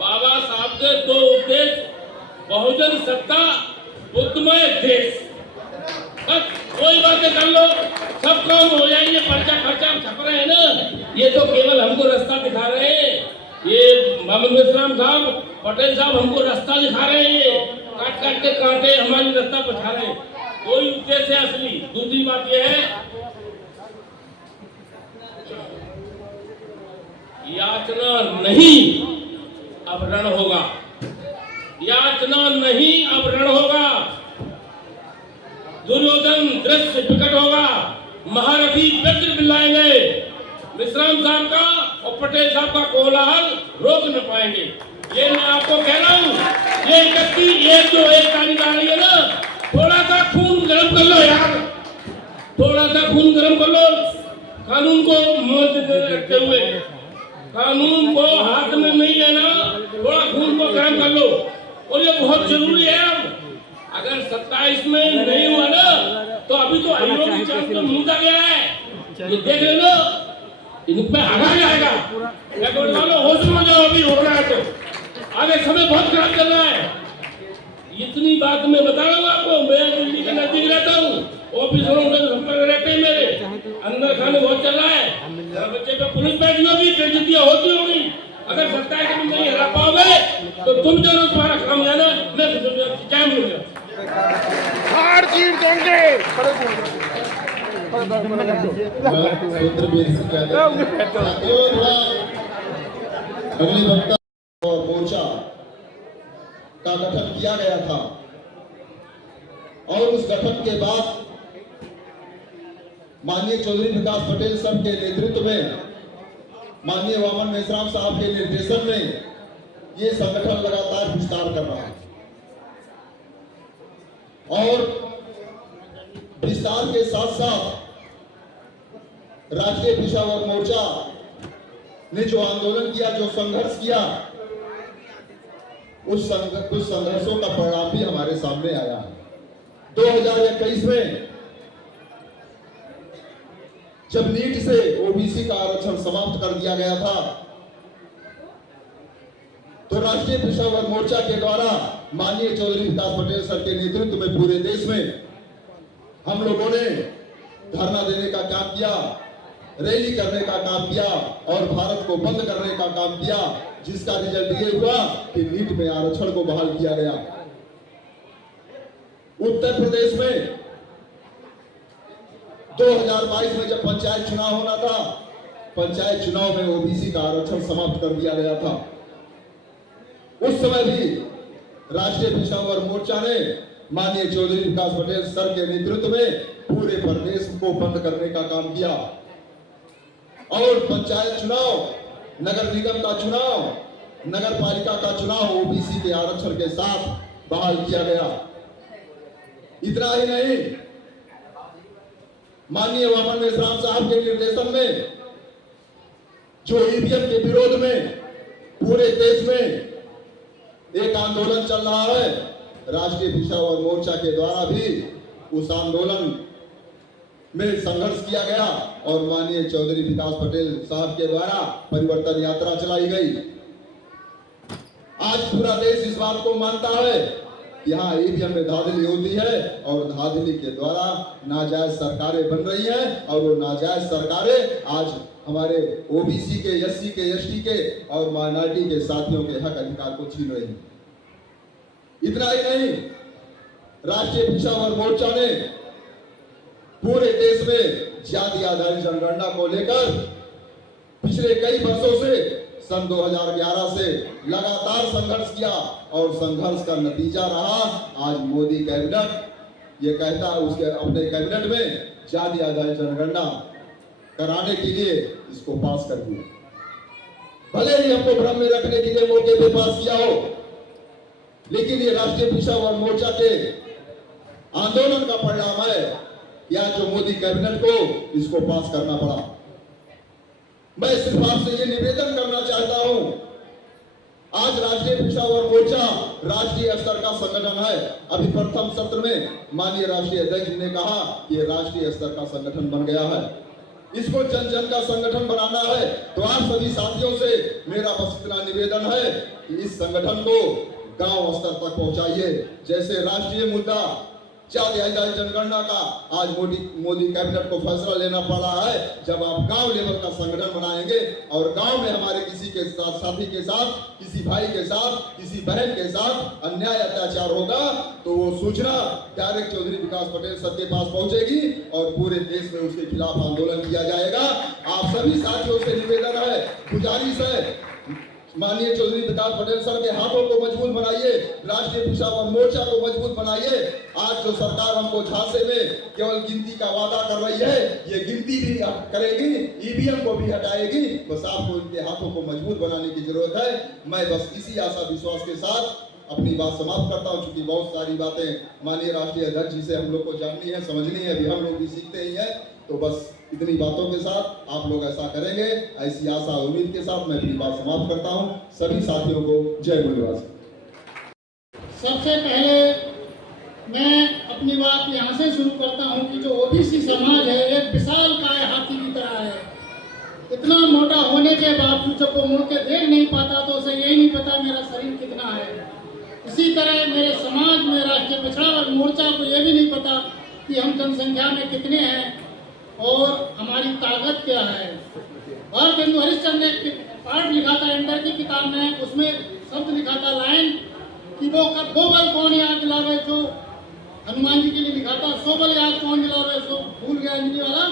बाबा साहब के 2 उद्देश्य, बहुजन सत्ता, बुद्धमय देश। बस कोई बातें कर लो, सब काम हो जाएंगे। पर्चा छप रहे हैं ना, ये तो केवल हमको रास्ता दिखा रहे हैं। ये मोहम्मद मिश्राम साहब, पटेल साहब हमको रास्ता दिखा रहे हैं, काट के कांटे हमारी रास्ता बचा रहे हैं। कोई उद्देश्य है असली। दूसरी बात यह है, याचना नहीं अब रण होगा, याचना नहीं अब रण होगा। दुर्योधन दृश्य विकट होगा, महारथी वज्र बिलाएंगे। विश्राम साहब का और पटेल साहब का कोलाहल रोक न पाएंगे। ये मैं आपको कह रहा हूँ। ये 31 जो 1 तारीख आ रही है ना, थोड़ा सा खून गर्म कर लो यार, थोड़ा सा खून गर्म कर लो। कानून को मध्य रखते हुए, कानून को हाथ में नहीं लेना, थोड़ा खून को गर्म कर लो। और ये बहुत जरूरी है। अगर 27 में नहीं हुआ ना, तो अभी तो आयोग की चांस में मुद्दा गया है, ये देख लेना, इन पे हरा जाएगा। होश में जाओ, अभी हो रहा है तो आगे समय बहुत खराब चल रहा है। इतनी बात मैं बता रहा हूँ आपको। मैं दिल्ली के नजदीक रहता हूँ, ऑफिसरों से संपर्क रहते हैं मेरे, अंदर खाने बहुत चल रहा है। बच्चे पे पुलिस बैठी होगी, बेइज्जतियां होती होगी। अगर 27 में नहीं हरा पाओगे तो तुम जरूर तुम्हारा काम जाना, मैं जय मिलूंगा। अगली वक्ता और मोर्चा का गठन किया गया था, और उस गठन के बाद माननीय चौधरी विकास पटेल साहब के नेतृत्व में, माननीय वामन मेश्राम साहब के निर्देशन में ये संगठन लगातार विस्तार कर रहा है। और विस्तार के साथ साथ राष्ट्रीय पिछड़ा वर्ग मोर्चा ने जो आंदोलन किया, जो संघर्ष किया, उस संघर्षों का परिणाम भी हमारे सामने आया है। 2021 में जब नीट से ओबीसी का आरक्षण समाप्त कर दिया गया था, तो राष्ट्रीय पिछड़ा वर्ग मोर्चा के द्वारा माननीय चौधरी विकास पटेल सर के नेतृत्व में पूरे देश में हम लोगों ने धरना देने का काम किया, रैली करने का काम किया और भारत को बंद करने का काम किया, जिसका रिजल्ट ये हुआ कि नीट में आरक्षण को बहाल किया गया। उत्तर प्रदेश में 2022 में जब पंचायत चुनाव होना था, पंचायत चुनाव में ओबीसी का आरक्षण समाप्त कर दिया गया था। उस समय भी राष्ट्रीय पिछड़ा वर्ग मोर्चा ने माननीय चौधरी विकास पटेल सर के नेतृत्व में पूरे प्रदेश को बंद करने का काम किया और पंचायत चुनाव, नगर निगम का चुनाव, नगर पालिका का चुनाव ओबीसी के आरक्षण के साथ बहाल किया गया। इतना ही नहीं, माननीय वामन मेश्राम साहब के निर्देशन में जो ईवीएम के विरोध में पूरे देश में एक आंदोलन चल रहा है, राष्ट्रीय पिछड़ा वर्ग मोर्चा के द्वारा भी उस आंदोलन में संघर्ष किया गया और माननीय चौधरी विकास पटेल साहब के द्वारा परिवर्तन यात्रा चलाई गई। आज पूरा देश इस बात को मानता है कि हाँ, ईवीएम में धांधली होती है और धांधली के द्वारा नाजायज सरकारें बन रही हैं और वो नाजायज सरकारें आज हमारे ओबीसी के, एससी के, एसटी के और माइनॉरिटी के साथियों के हक अधिकार को छीन रही है। इतना ही नहीं, राष्ट्रीय पिछड़ा वर्ग मोर्चा ने पूरे देश में जाति आधारित जनगणना को लेकर पिछले कई वर्षों से सन 2011 से लगातार संघर्ष किया और संघर्ष का नतीजा रहा आज मोदी कैबिनेट ये कहता है उसके अपने कैबिनेट में जाति आधारित जनगणना कराने के लिए इसको पास कर दिया। भले ही हमको भ्रम में रखने के लिए मौके पे पास किया हो, लेकिन ये राष्ट्रीय पिछड़ा वर्ग मोर्चा के आंदोलन का परिणाम है कि आज जो मोदी कैबिनेट को इसको पास करना पड़ा। मैं सिर्फ आपसे ये निवेदन करना चाहता हूं, आज राष्ट्रीय पिछड़ा वर्ग मोर्चा राष्ट्रीय स्तर का संगठन है। अभी प्रथम सत्र में माननीय राष्ट्रीय अध्यक्ष जी ने कहा कि ये राष्ट्रीय स्तर का संगठन बन गया है, इसको जन जन का संगठन बनाना है। तो आप सभी साथियों से मेरा बस इतना निवेदन है कि इस संगठन को गांव स्तर तक पहुंचाइए। जैसे राष्ट्रीय मुद्दा जाति आधारित जनगणना का आज मोदी कैबिनेट को फैसला लेना पड़ा है, जब आप गांव लेवल का संगठन बनाएंगे और गांव में हमारे किसी के साथ, साथी के साथ, किसी भाई के साथ, किसी बहन के साथ अन्याय अत्याचार होगा तो वो सूचना डायरेक्ट चौधरी विकास पटेल सर के पास पहुंचेगी और पूरे देश में उसके खिलाफ आंदोलन किया जाएगा। आप सभी साथियों से निवेदन है, गुजारिश है, माननीय चौधरी विकास पटेल सर के हाथों को मजबूत बनाइए, राष्ट्रीय पिछड़ा वर्ग मोर्चा को मजबूत बनाइए। आज जो सरकार हमको झांसे में केवल गिनती का वादा कर रही है, ये गिनती भी करेगी, ईवीएम को भी हटाएगी। बस आपको इनके हाथों को मजबूत बनाने की जरूरत है। मैं बस इसी आशा विश्वास के साथ अपनी बात समाप्त करता हूँ, क्योंकि बहुत सारी बातें माननीय राष्ट्रीय अध्यक्ष जी से हम लोग को जाननी है, समझनी है, अभी हम लोग भी सीखते ही हैं। तो बस इतनी बातों के साथ आप लोग ऐसा करेंगे, ऐसी आशा उम्मीद के साथ मैं अपनी बात समाप्त करता हूं। सभी साथियों को जय गुरुवास। सबसे पहले मैं अपनी बात यहाँ से शुरू करता हूँ कि जो ओबीसी समाज है एक विशालकाय हाथी की तरह है। इतना मोटा होने के बावजूद जब वो मुड़ के देख नहीं पाता तो उसे यही नहीं पता मेरा शरीर कितना है। इसी तरह मेरे समाज में राष्ट्रीय पिछड़ा वर्ग मोर्चा को यह भी नहीं पता कि हम जनसंख्या में कितने हैं और हमारी ताकत क्या है। और हिंदू हरिश्चंद्र ने एक पाठ लिखा था इंटर की किताब में, उसमें शब्द लिखा था लाइन कि वो बल कौन याद दिलावे, जो हनुमान जी के लिए लिखा था, सो बल याद कौन दिलावे सो भूल गया हिंदी वाला।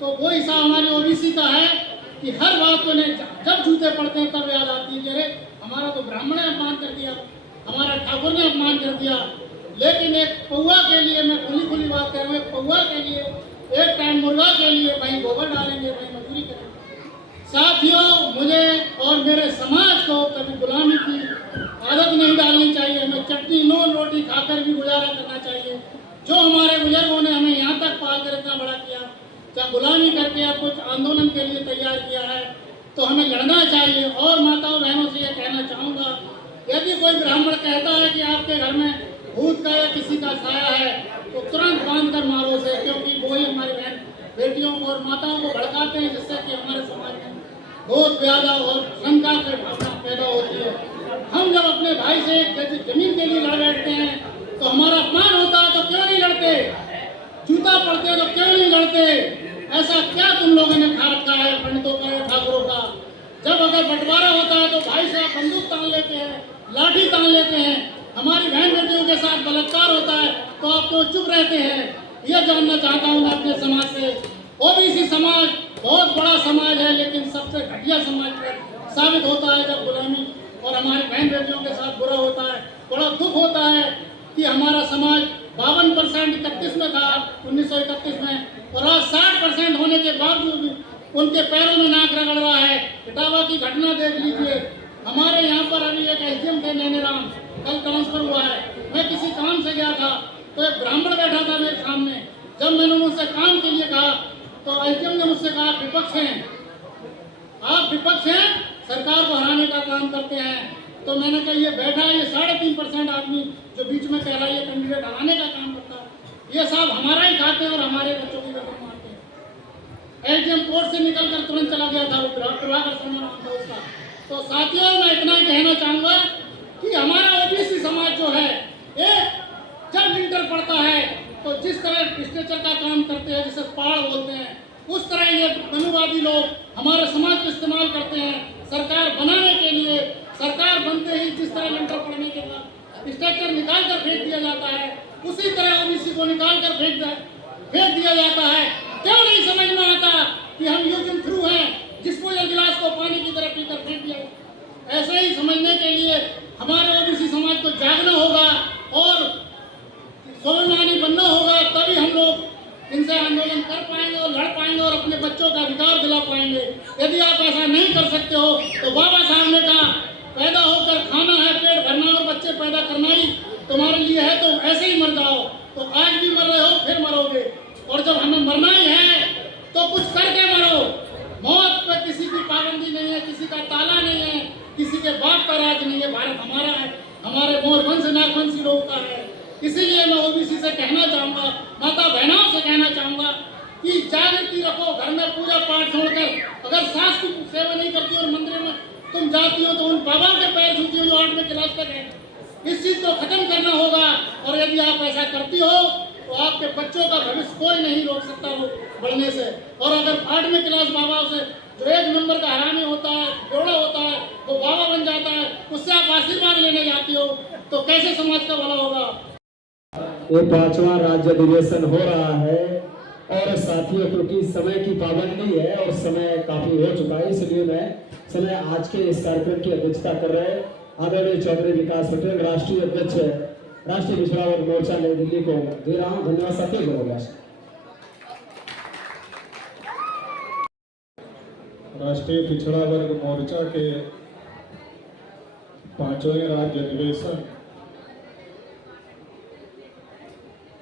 तो वो हिस्सा हमारे ओबीसी का है कि हर बात को जब जूते पड़ते हैं तब याद आती है, अरे हमारा तो ब्राह्मण ने अपमान कर दिया, हमारा ठाकुर ने अपमान कर दिया। लेकिन एक पौवा के लिए मैं खुली बात कर रहा हूँ, एक पौवा के लिए, एक टाइम मुर्गा के लिए भाई गोबर डालेंगे, भाई मजदूरी करेंगे। साथियों, मुझे और मेरे समाज को कभी गुलामी की आदत नहीं डालनी चाहिए। हमें चटनी नून रोटी खाकर भी गुजारा करना चाहिए। जो हमारे बुजुर्गों ने हमें यहाँ तक पाल कर इतना बड़ा किया, क्या गुलामी करके या कुछ आंदोलन के लिए तैयार किया है, तो हमें लड़ना चाहिए। और माताओं बहनों से यह कहना चाहूँगा, यदि कोई ब्राह्मण कहता है कि आपके घर में भूत का या किसी का साया है, तो और माताओं को भड़काते हैं, जिससे कि हमारे समाज में बहुत ज्यादा और शंका की भावना पैदा होती है। हम जब अपने भाई से एक जमीन के लिए लड़ बैठते हैं तो हमारा अपमान होता है, तो क्यों नहीं लड़ते? जूता पड़ते हैं तो क्यों नहीं लड़ते? ऐसा क्या तुम लोगों ने खा रखा है पंडितों का या ठाकुरों का? जब अगर बंटवारा होता है तो भाई से आप बंदूक तान लेते हैं, लाठी तान लेते हैं। हमारी बहन बेटियों के साथ बलात्कार होता है तो आप तो चुप रहते हैं। यह जानना चाहता हूँ मैं अपने समाज से। ओबीसी समाज बहुत बड़ा समाज है, लेकिन सबसे घटिया समाज साबित होता है जब गुलामी और हमारी बहन बेटियों के साथ बुरा होता है। बड़ा दुख होता है कि हमारा समाज 52% 31 में था, 1931 में, और आज 60% होने के बावजूद भी उनके पैरों में नाक रगड़ रहा है। इटावा की घटना देख लीजिए। हमारे यहाँ पर अभी एक एसडीएम थे नैनेराम, कल ट्रांसफर हुआ है। मैं किसी काम से गया था तो एक ब्राह्मण बैठा था मेरे सामने। जब मैंने उनसे काम के लिए कहा तो एसडीएम ने मुझसे कहा, विपक्ष हैं आप, विपक्ष हैं, सरकार को हराने का काम करते हैं। तो मैंने कहा ये बैठा है, ये 3.5% आदमी जो बीच में कह रहा है ये कैंडिडेट हराने का काम करता है। ये साहब हमारा ही खाते हैं और हमारे बच्चों की गर्दन मारते हैं। एसडीएम कोर्ट से निकलकर तुरंत चला गया था, वो प्रभाकर शर्मा नाम था उसका। तो साथियों, मैं इतना ही कहना चाहूँगा कि हमारा ओबीसी समाज जो है, एक जब इंटर पढ़ता है तो जिस तरह स्ट्रेचर का काम करते हैं, जिसे पहाड़ बोलते हैं, उस तरह ये मनुवादी लोग हमारे समाज को इस्तेमाल करते हैं सरकार बनाने के लिए। सरकार बनते ही जिस तरह इंटर पढ़ने के बाद स्ट्रेचर निकाल कर फेंक दिया जाता है, उसी तरह ओबीसी को निकाल कर फेंक दिया जाता है। क्यों नहीं समझ में आता कि हम यूज थ्रू हैं, जिसको ये गिलास को पानी की तरह पीकर फेंक दिया। ऐसे ही समझने के लिए हमारे ओबीसी समाज को जागना होगा और स्वाभिमानी बनना होगा, तभी हम लोग इनसे आंदोलन कर पाएंगे और लड़ पाएंगे और अपने बच्चों का अधिकार दिला पाएंगे। यदि आप ऐसा नहीं कर सकते हो तो बाबा साहब ने कहा, पैदा होकर खाना है, पेट भरना और बच्चे पैदा करना ही तुम्हारे लिए है, तो ऐसे ही मर जाओ। तो आज भी मर रहे हो, फिर मरोगे, और जब हमें मरना ही है तो कुछ करके मरो। मौत पर किसी की पाबंदी नहीं है, किसी का ताला नहीं है, किसी के बाप का राज नहीं है। भारत हमारा है, हमारे मोरवंश नागवंशी लोग का है। इसीलिए मैं ओबीसी से कहना चाहूँगा, माता बहनों से कहना चाहूँगा कि जागृति रखो। घर में पूजा पाठ छोड़कर अगर सास की सेवा नहीं करती और मंदिर में तुम जाती हो तो उन बाबाओं के पैर छूती हो जो 8वीं क्लास तक है। इस चीज़ को खत्म करना होगा, और यदि आप ऐसा करती हो तो आपके बच्चों का भविष्य कोई नहीं रोक सकता वो बढ़ने से। और अगर 8वीं क्लास बाबाओं से जो 1 नंबर का हरामी होता है, जोड़ा होता है, वो बाबा बन जाता है, उससे आप आशीर्वाद लेने जाती हो, तो कैसे समाज का भला होगा? ये 5वां राज्य अधिवेशन हो रहा है और साथियों, क्योंकि समय की पाबंदी है और समय काफी हो चुका है, इसलिए मैं समय आज के इस कार्यक्रम की अध्यक्षता कर रहे आदरणीय चौधरी विकास पटेल, राष्ट्रीय अध्यक्ष राष्ट्रीय पिछड़ा वर्ग मोर्चा नई दिल्ली को दे रहा हूँ। धन्यवाद साथियों, बोला। राष्ट्रीय पिछड़ा वर्ग मोर्चा के 5वें राज्य अधिवेशन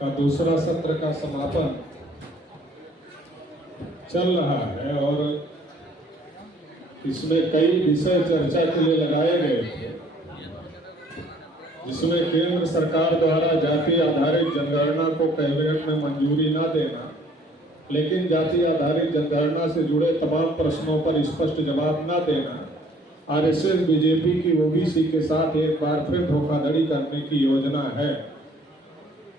का दूसरा सत्र का समापन चल रहा है और इसमें कई विषय चर्चा के लिए लगाए गए थे, जिसमें केंद्र सरकार द्वारा जाति आधारित जनगणना को कैबिनेट में मंजूरी न देना, लेकिन जाति आधारित जनगणना से जुड़े तमाम प्रश्नों पर स्पष्ट जवाब न देना, आरएसएस बीजेपी की ओबीसी के साथ एक बार फिर धोखाधड़ी करने की योजना है।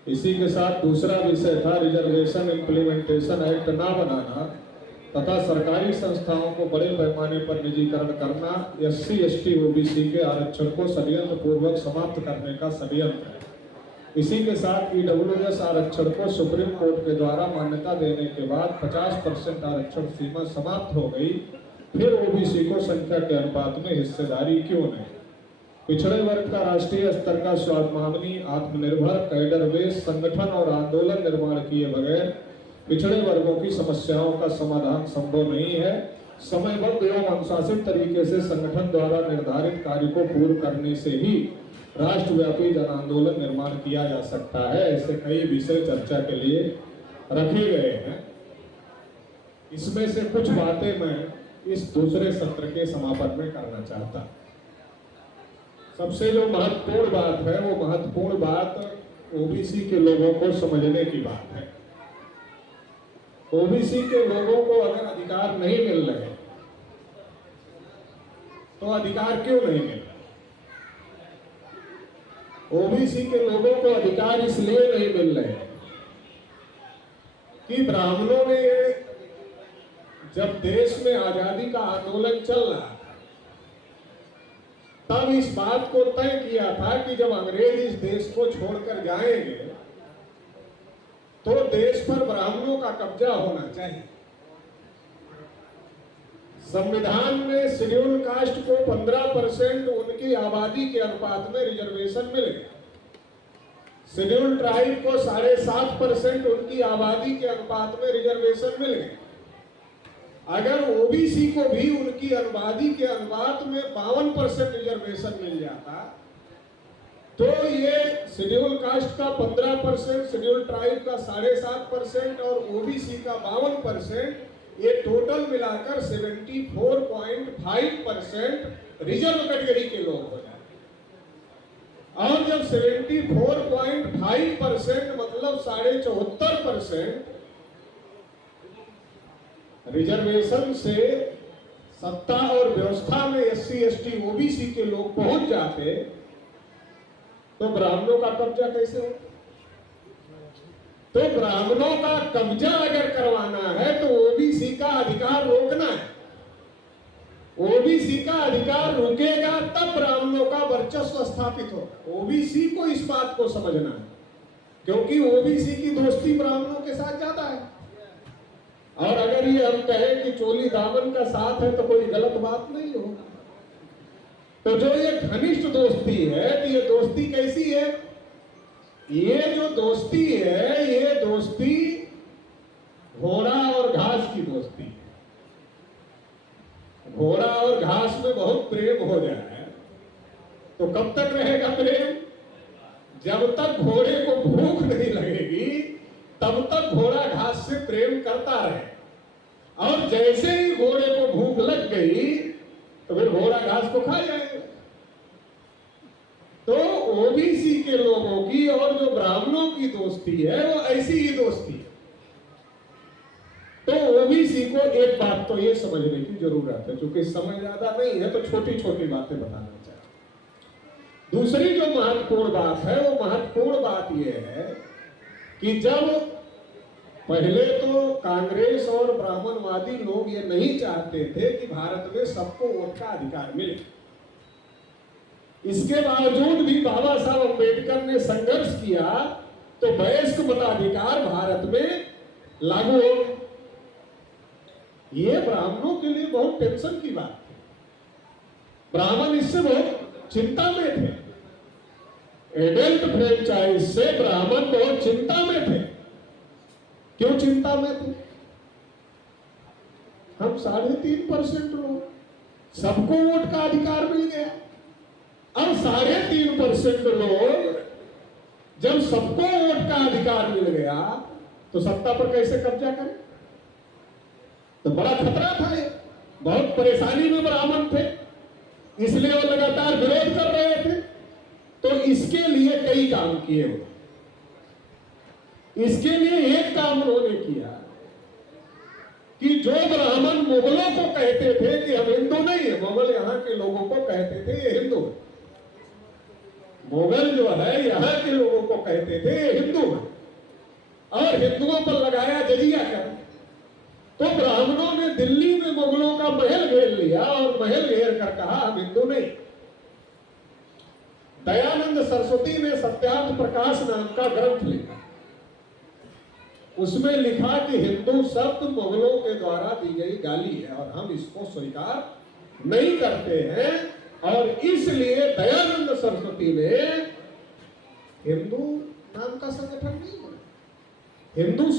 इसी के साथ दूसरा विषय था रिजर्वेशन इम्प्लीमेंटेशन एक्ट ना बनाना तथा सरकारी संस्थाओं को बड़े पैमाने पर निजीकरण करना, SC ST OBC के आरक्षण को षड्यंत्र पूर्वक समाप्त करने का षड्यंत्र है। इसी के साथ EWS आरक्षण को सुप्रीम कोर्ट के द्वारा मान्यता देने के बाद 50% आरक्षण सीमा समाप्त हो गई, फिर OBC को संख्या के अनुपात में हिस्सेदारी क्यों नहीं? पिछड़े वर्ग का राष्ट्रीय स्तर का स्वाभिमानी, आत्मनिर्भर, कैडर बेस संगठन और आंदोलन निर्माण किए बगैर पिछड़े वर्गों की समस्याओं का समाधान संभव नहीं है। समयबद्ध एवं अनुशासित तरीके से संगठन द्वारा निर्धारित कार्य को पूर्ण करने से ही राष्ट्रव्यापी जन आंदोलन निर्माण किया जा सकता है। ऐसे कई विषय चर्चा के लिए रखे गए हैं। इसमें से कुछ बातें मैं इस दूसरे सत्र के समापन में करना चाहता हूं। सबसे जो महत्वपूर्ण बात है, वो महत्वपूर्ण बात ओबीसी के लोगों को समझने की बात है। ओबीसी के लोगों को अगर अधिकार नहीं मिल रहे तो अधिकार क्यों नहीं मिल रहा? ओबीसी के लोगों को अधिकार इसलिए नहीं मिल रहे कि ब्राह्मणों ने जब देश में आजादी का आंदोलन चल रहा था तब इस बात को तय किया था कि जब अंग्रेज इस देश को छोड़कर जाएंगे तो देश पर ब्राह्मणों का कब्जा होना चाहिए। संविधान में शेड्यूल कास्ट को 15% उनकी आबादी के अनुपात में रिजर्वेशन मिल गया। शेड्यूल ट्राइब को 7.5% उनकी आबादी के अनुपात में रिजर्वेशन मिल गया। अगर ओबीसी को भी उनकी आबादी के अनुपात में 52% रिजर्वेशन मिल जाता तो ये शेड्यूल कास्ट का 15%, शेड्यूल ट्राइब का 7.5% और ओबीसी का 52%, ये टोटल मिलाकर 74.5% रिजर्व कैटेगरी के लोग हो जाते। और जब 74.5% मतलब 74.5% रिजर्वेशन से सत्ता और व्यवस्था में SC, ST, OBC के लोग पहुंच जाते तो ब्राह्मणों का कब्जा कैसे हो? तो ब्राह्मणों का कब्जा अगर करवाना है तो ओबीसी का अधिकार रोकना है। ओबीसी का अधिकार रुकेगा तब ब्राह्मणों का वर्चस्व स्थापित होगा। ओबीसी को इस बात को समझना है क्योंकि ओबीसी की दोस्ती ब्राह्मणों के साथ ज्यादा है। और अगर ये हम कहें कि चोली दामन का साथ है तो कोई गलत बात नहीं होगा। तो जो ये घनिष्ठ दोस्ती है तो ये दोस्ती कैसी है? ये जो दोस्ती है ये दोस्ती घोड़ा और घास की दोस्ती है। घोड़ा और घास में बहुत प्रेम हो जाए तो कब तक रहेगा प्रेम? जब तक घोड़े को भूख नहीं लगेगी तब तक घोड़ा घास से प्रेम करता रहे, और जैसे ही घोड़े को भूख लग गई तो फिर घोड़ा घास को खा जाएगा। तो ओबीसी के लोगों की और जो ब्राह्मणों की दोस्ती है वो ऐसी ही दोस्ती है। तो ओबीसी को एक बात तो ये समझने की जरूरत है, क्योंकि समय ज्यादा नहीं है तो छोटी छोटी बातें बताना चाहिए। दूसरी जो महत्वपूर्ण बात है वो महत्वपूर्ण बात यह है कि जब पहले तो कांग्रेस और ब्राह्मणवादी लोग ये नहीं चाहते थे कि भारत में सबको वोट का अधिकार मिले, इसके बावजूद भी बाबा साहब अम्बेडकर ने संघर्ष किया तो वयस्क मताधिकार भारत में लागू हो। ये ब्राह्मणों के लिए बहुत टेंशन की बात थी। ब्राह्मण इससे बहुत चिंता में थे। एडल्ट फ्रेंचाइज से ब्राह्मण बहुत चिंता में थे। क्यों चिंता में थे? हम 3.5% लोग, सबको वोट का अधिकार मिल गया। अब 3.5% लोग जब सबको वोट का अधिकार मिल गया तो सत्ता पर कैसे कब्जा करें? तो बड़ा खतरा था ये। बहुत परेशानी में ब्राह्मण थे, इसलिए वो लगातार विरोध कर रहे थे। तो इसके लिए कई काम किए हो। इसके लिए एक काम उन्होंने किया कि जो ब्राह्मण मुगलों को कहते थे कि हम हिंदू नहीं है, मुगल यहाँ के लोगों को कहते थे ये हिंदू है। मुगल जो है यहाँ के लोगों को कहते थे ये हिंदू है, और हिंदुओं पर लगाया जजिया कर। तो ब्राह्मणों ने दिल्ली में मुगलों का महल घेर लिया और महल घेर कर कहा हम हिंदू नहीं। दयानंद सरस्वती ने सत्यार्थ प्रकाश नाम का ग्रंथ लिखा। उसमें लिखा कि हिंदू शब्द मुगलों के द्वारा दी गई गाली है और हम इसको स्वीकार नहीं करते हैं, और इसलिए दयानंद सरस्वती ने हिंदू नाम का संगठन नहीं बनाया। हिंदू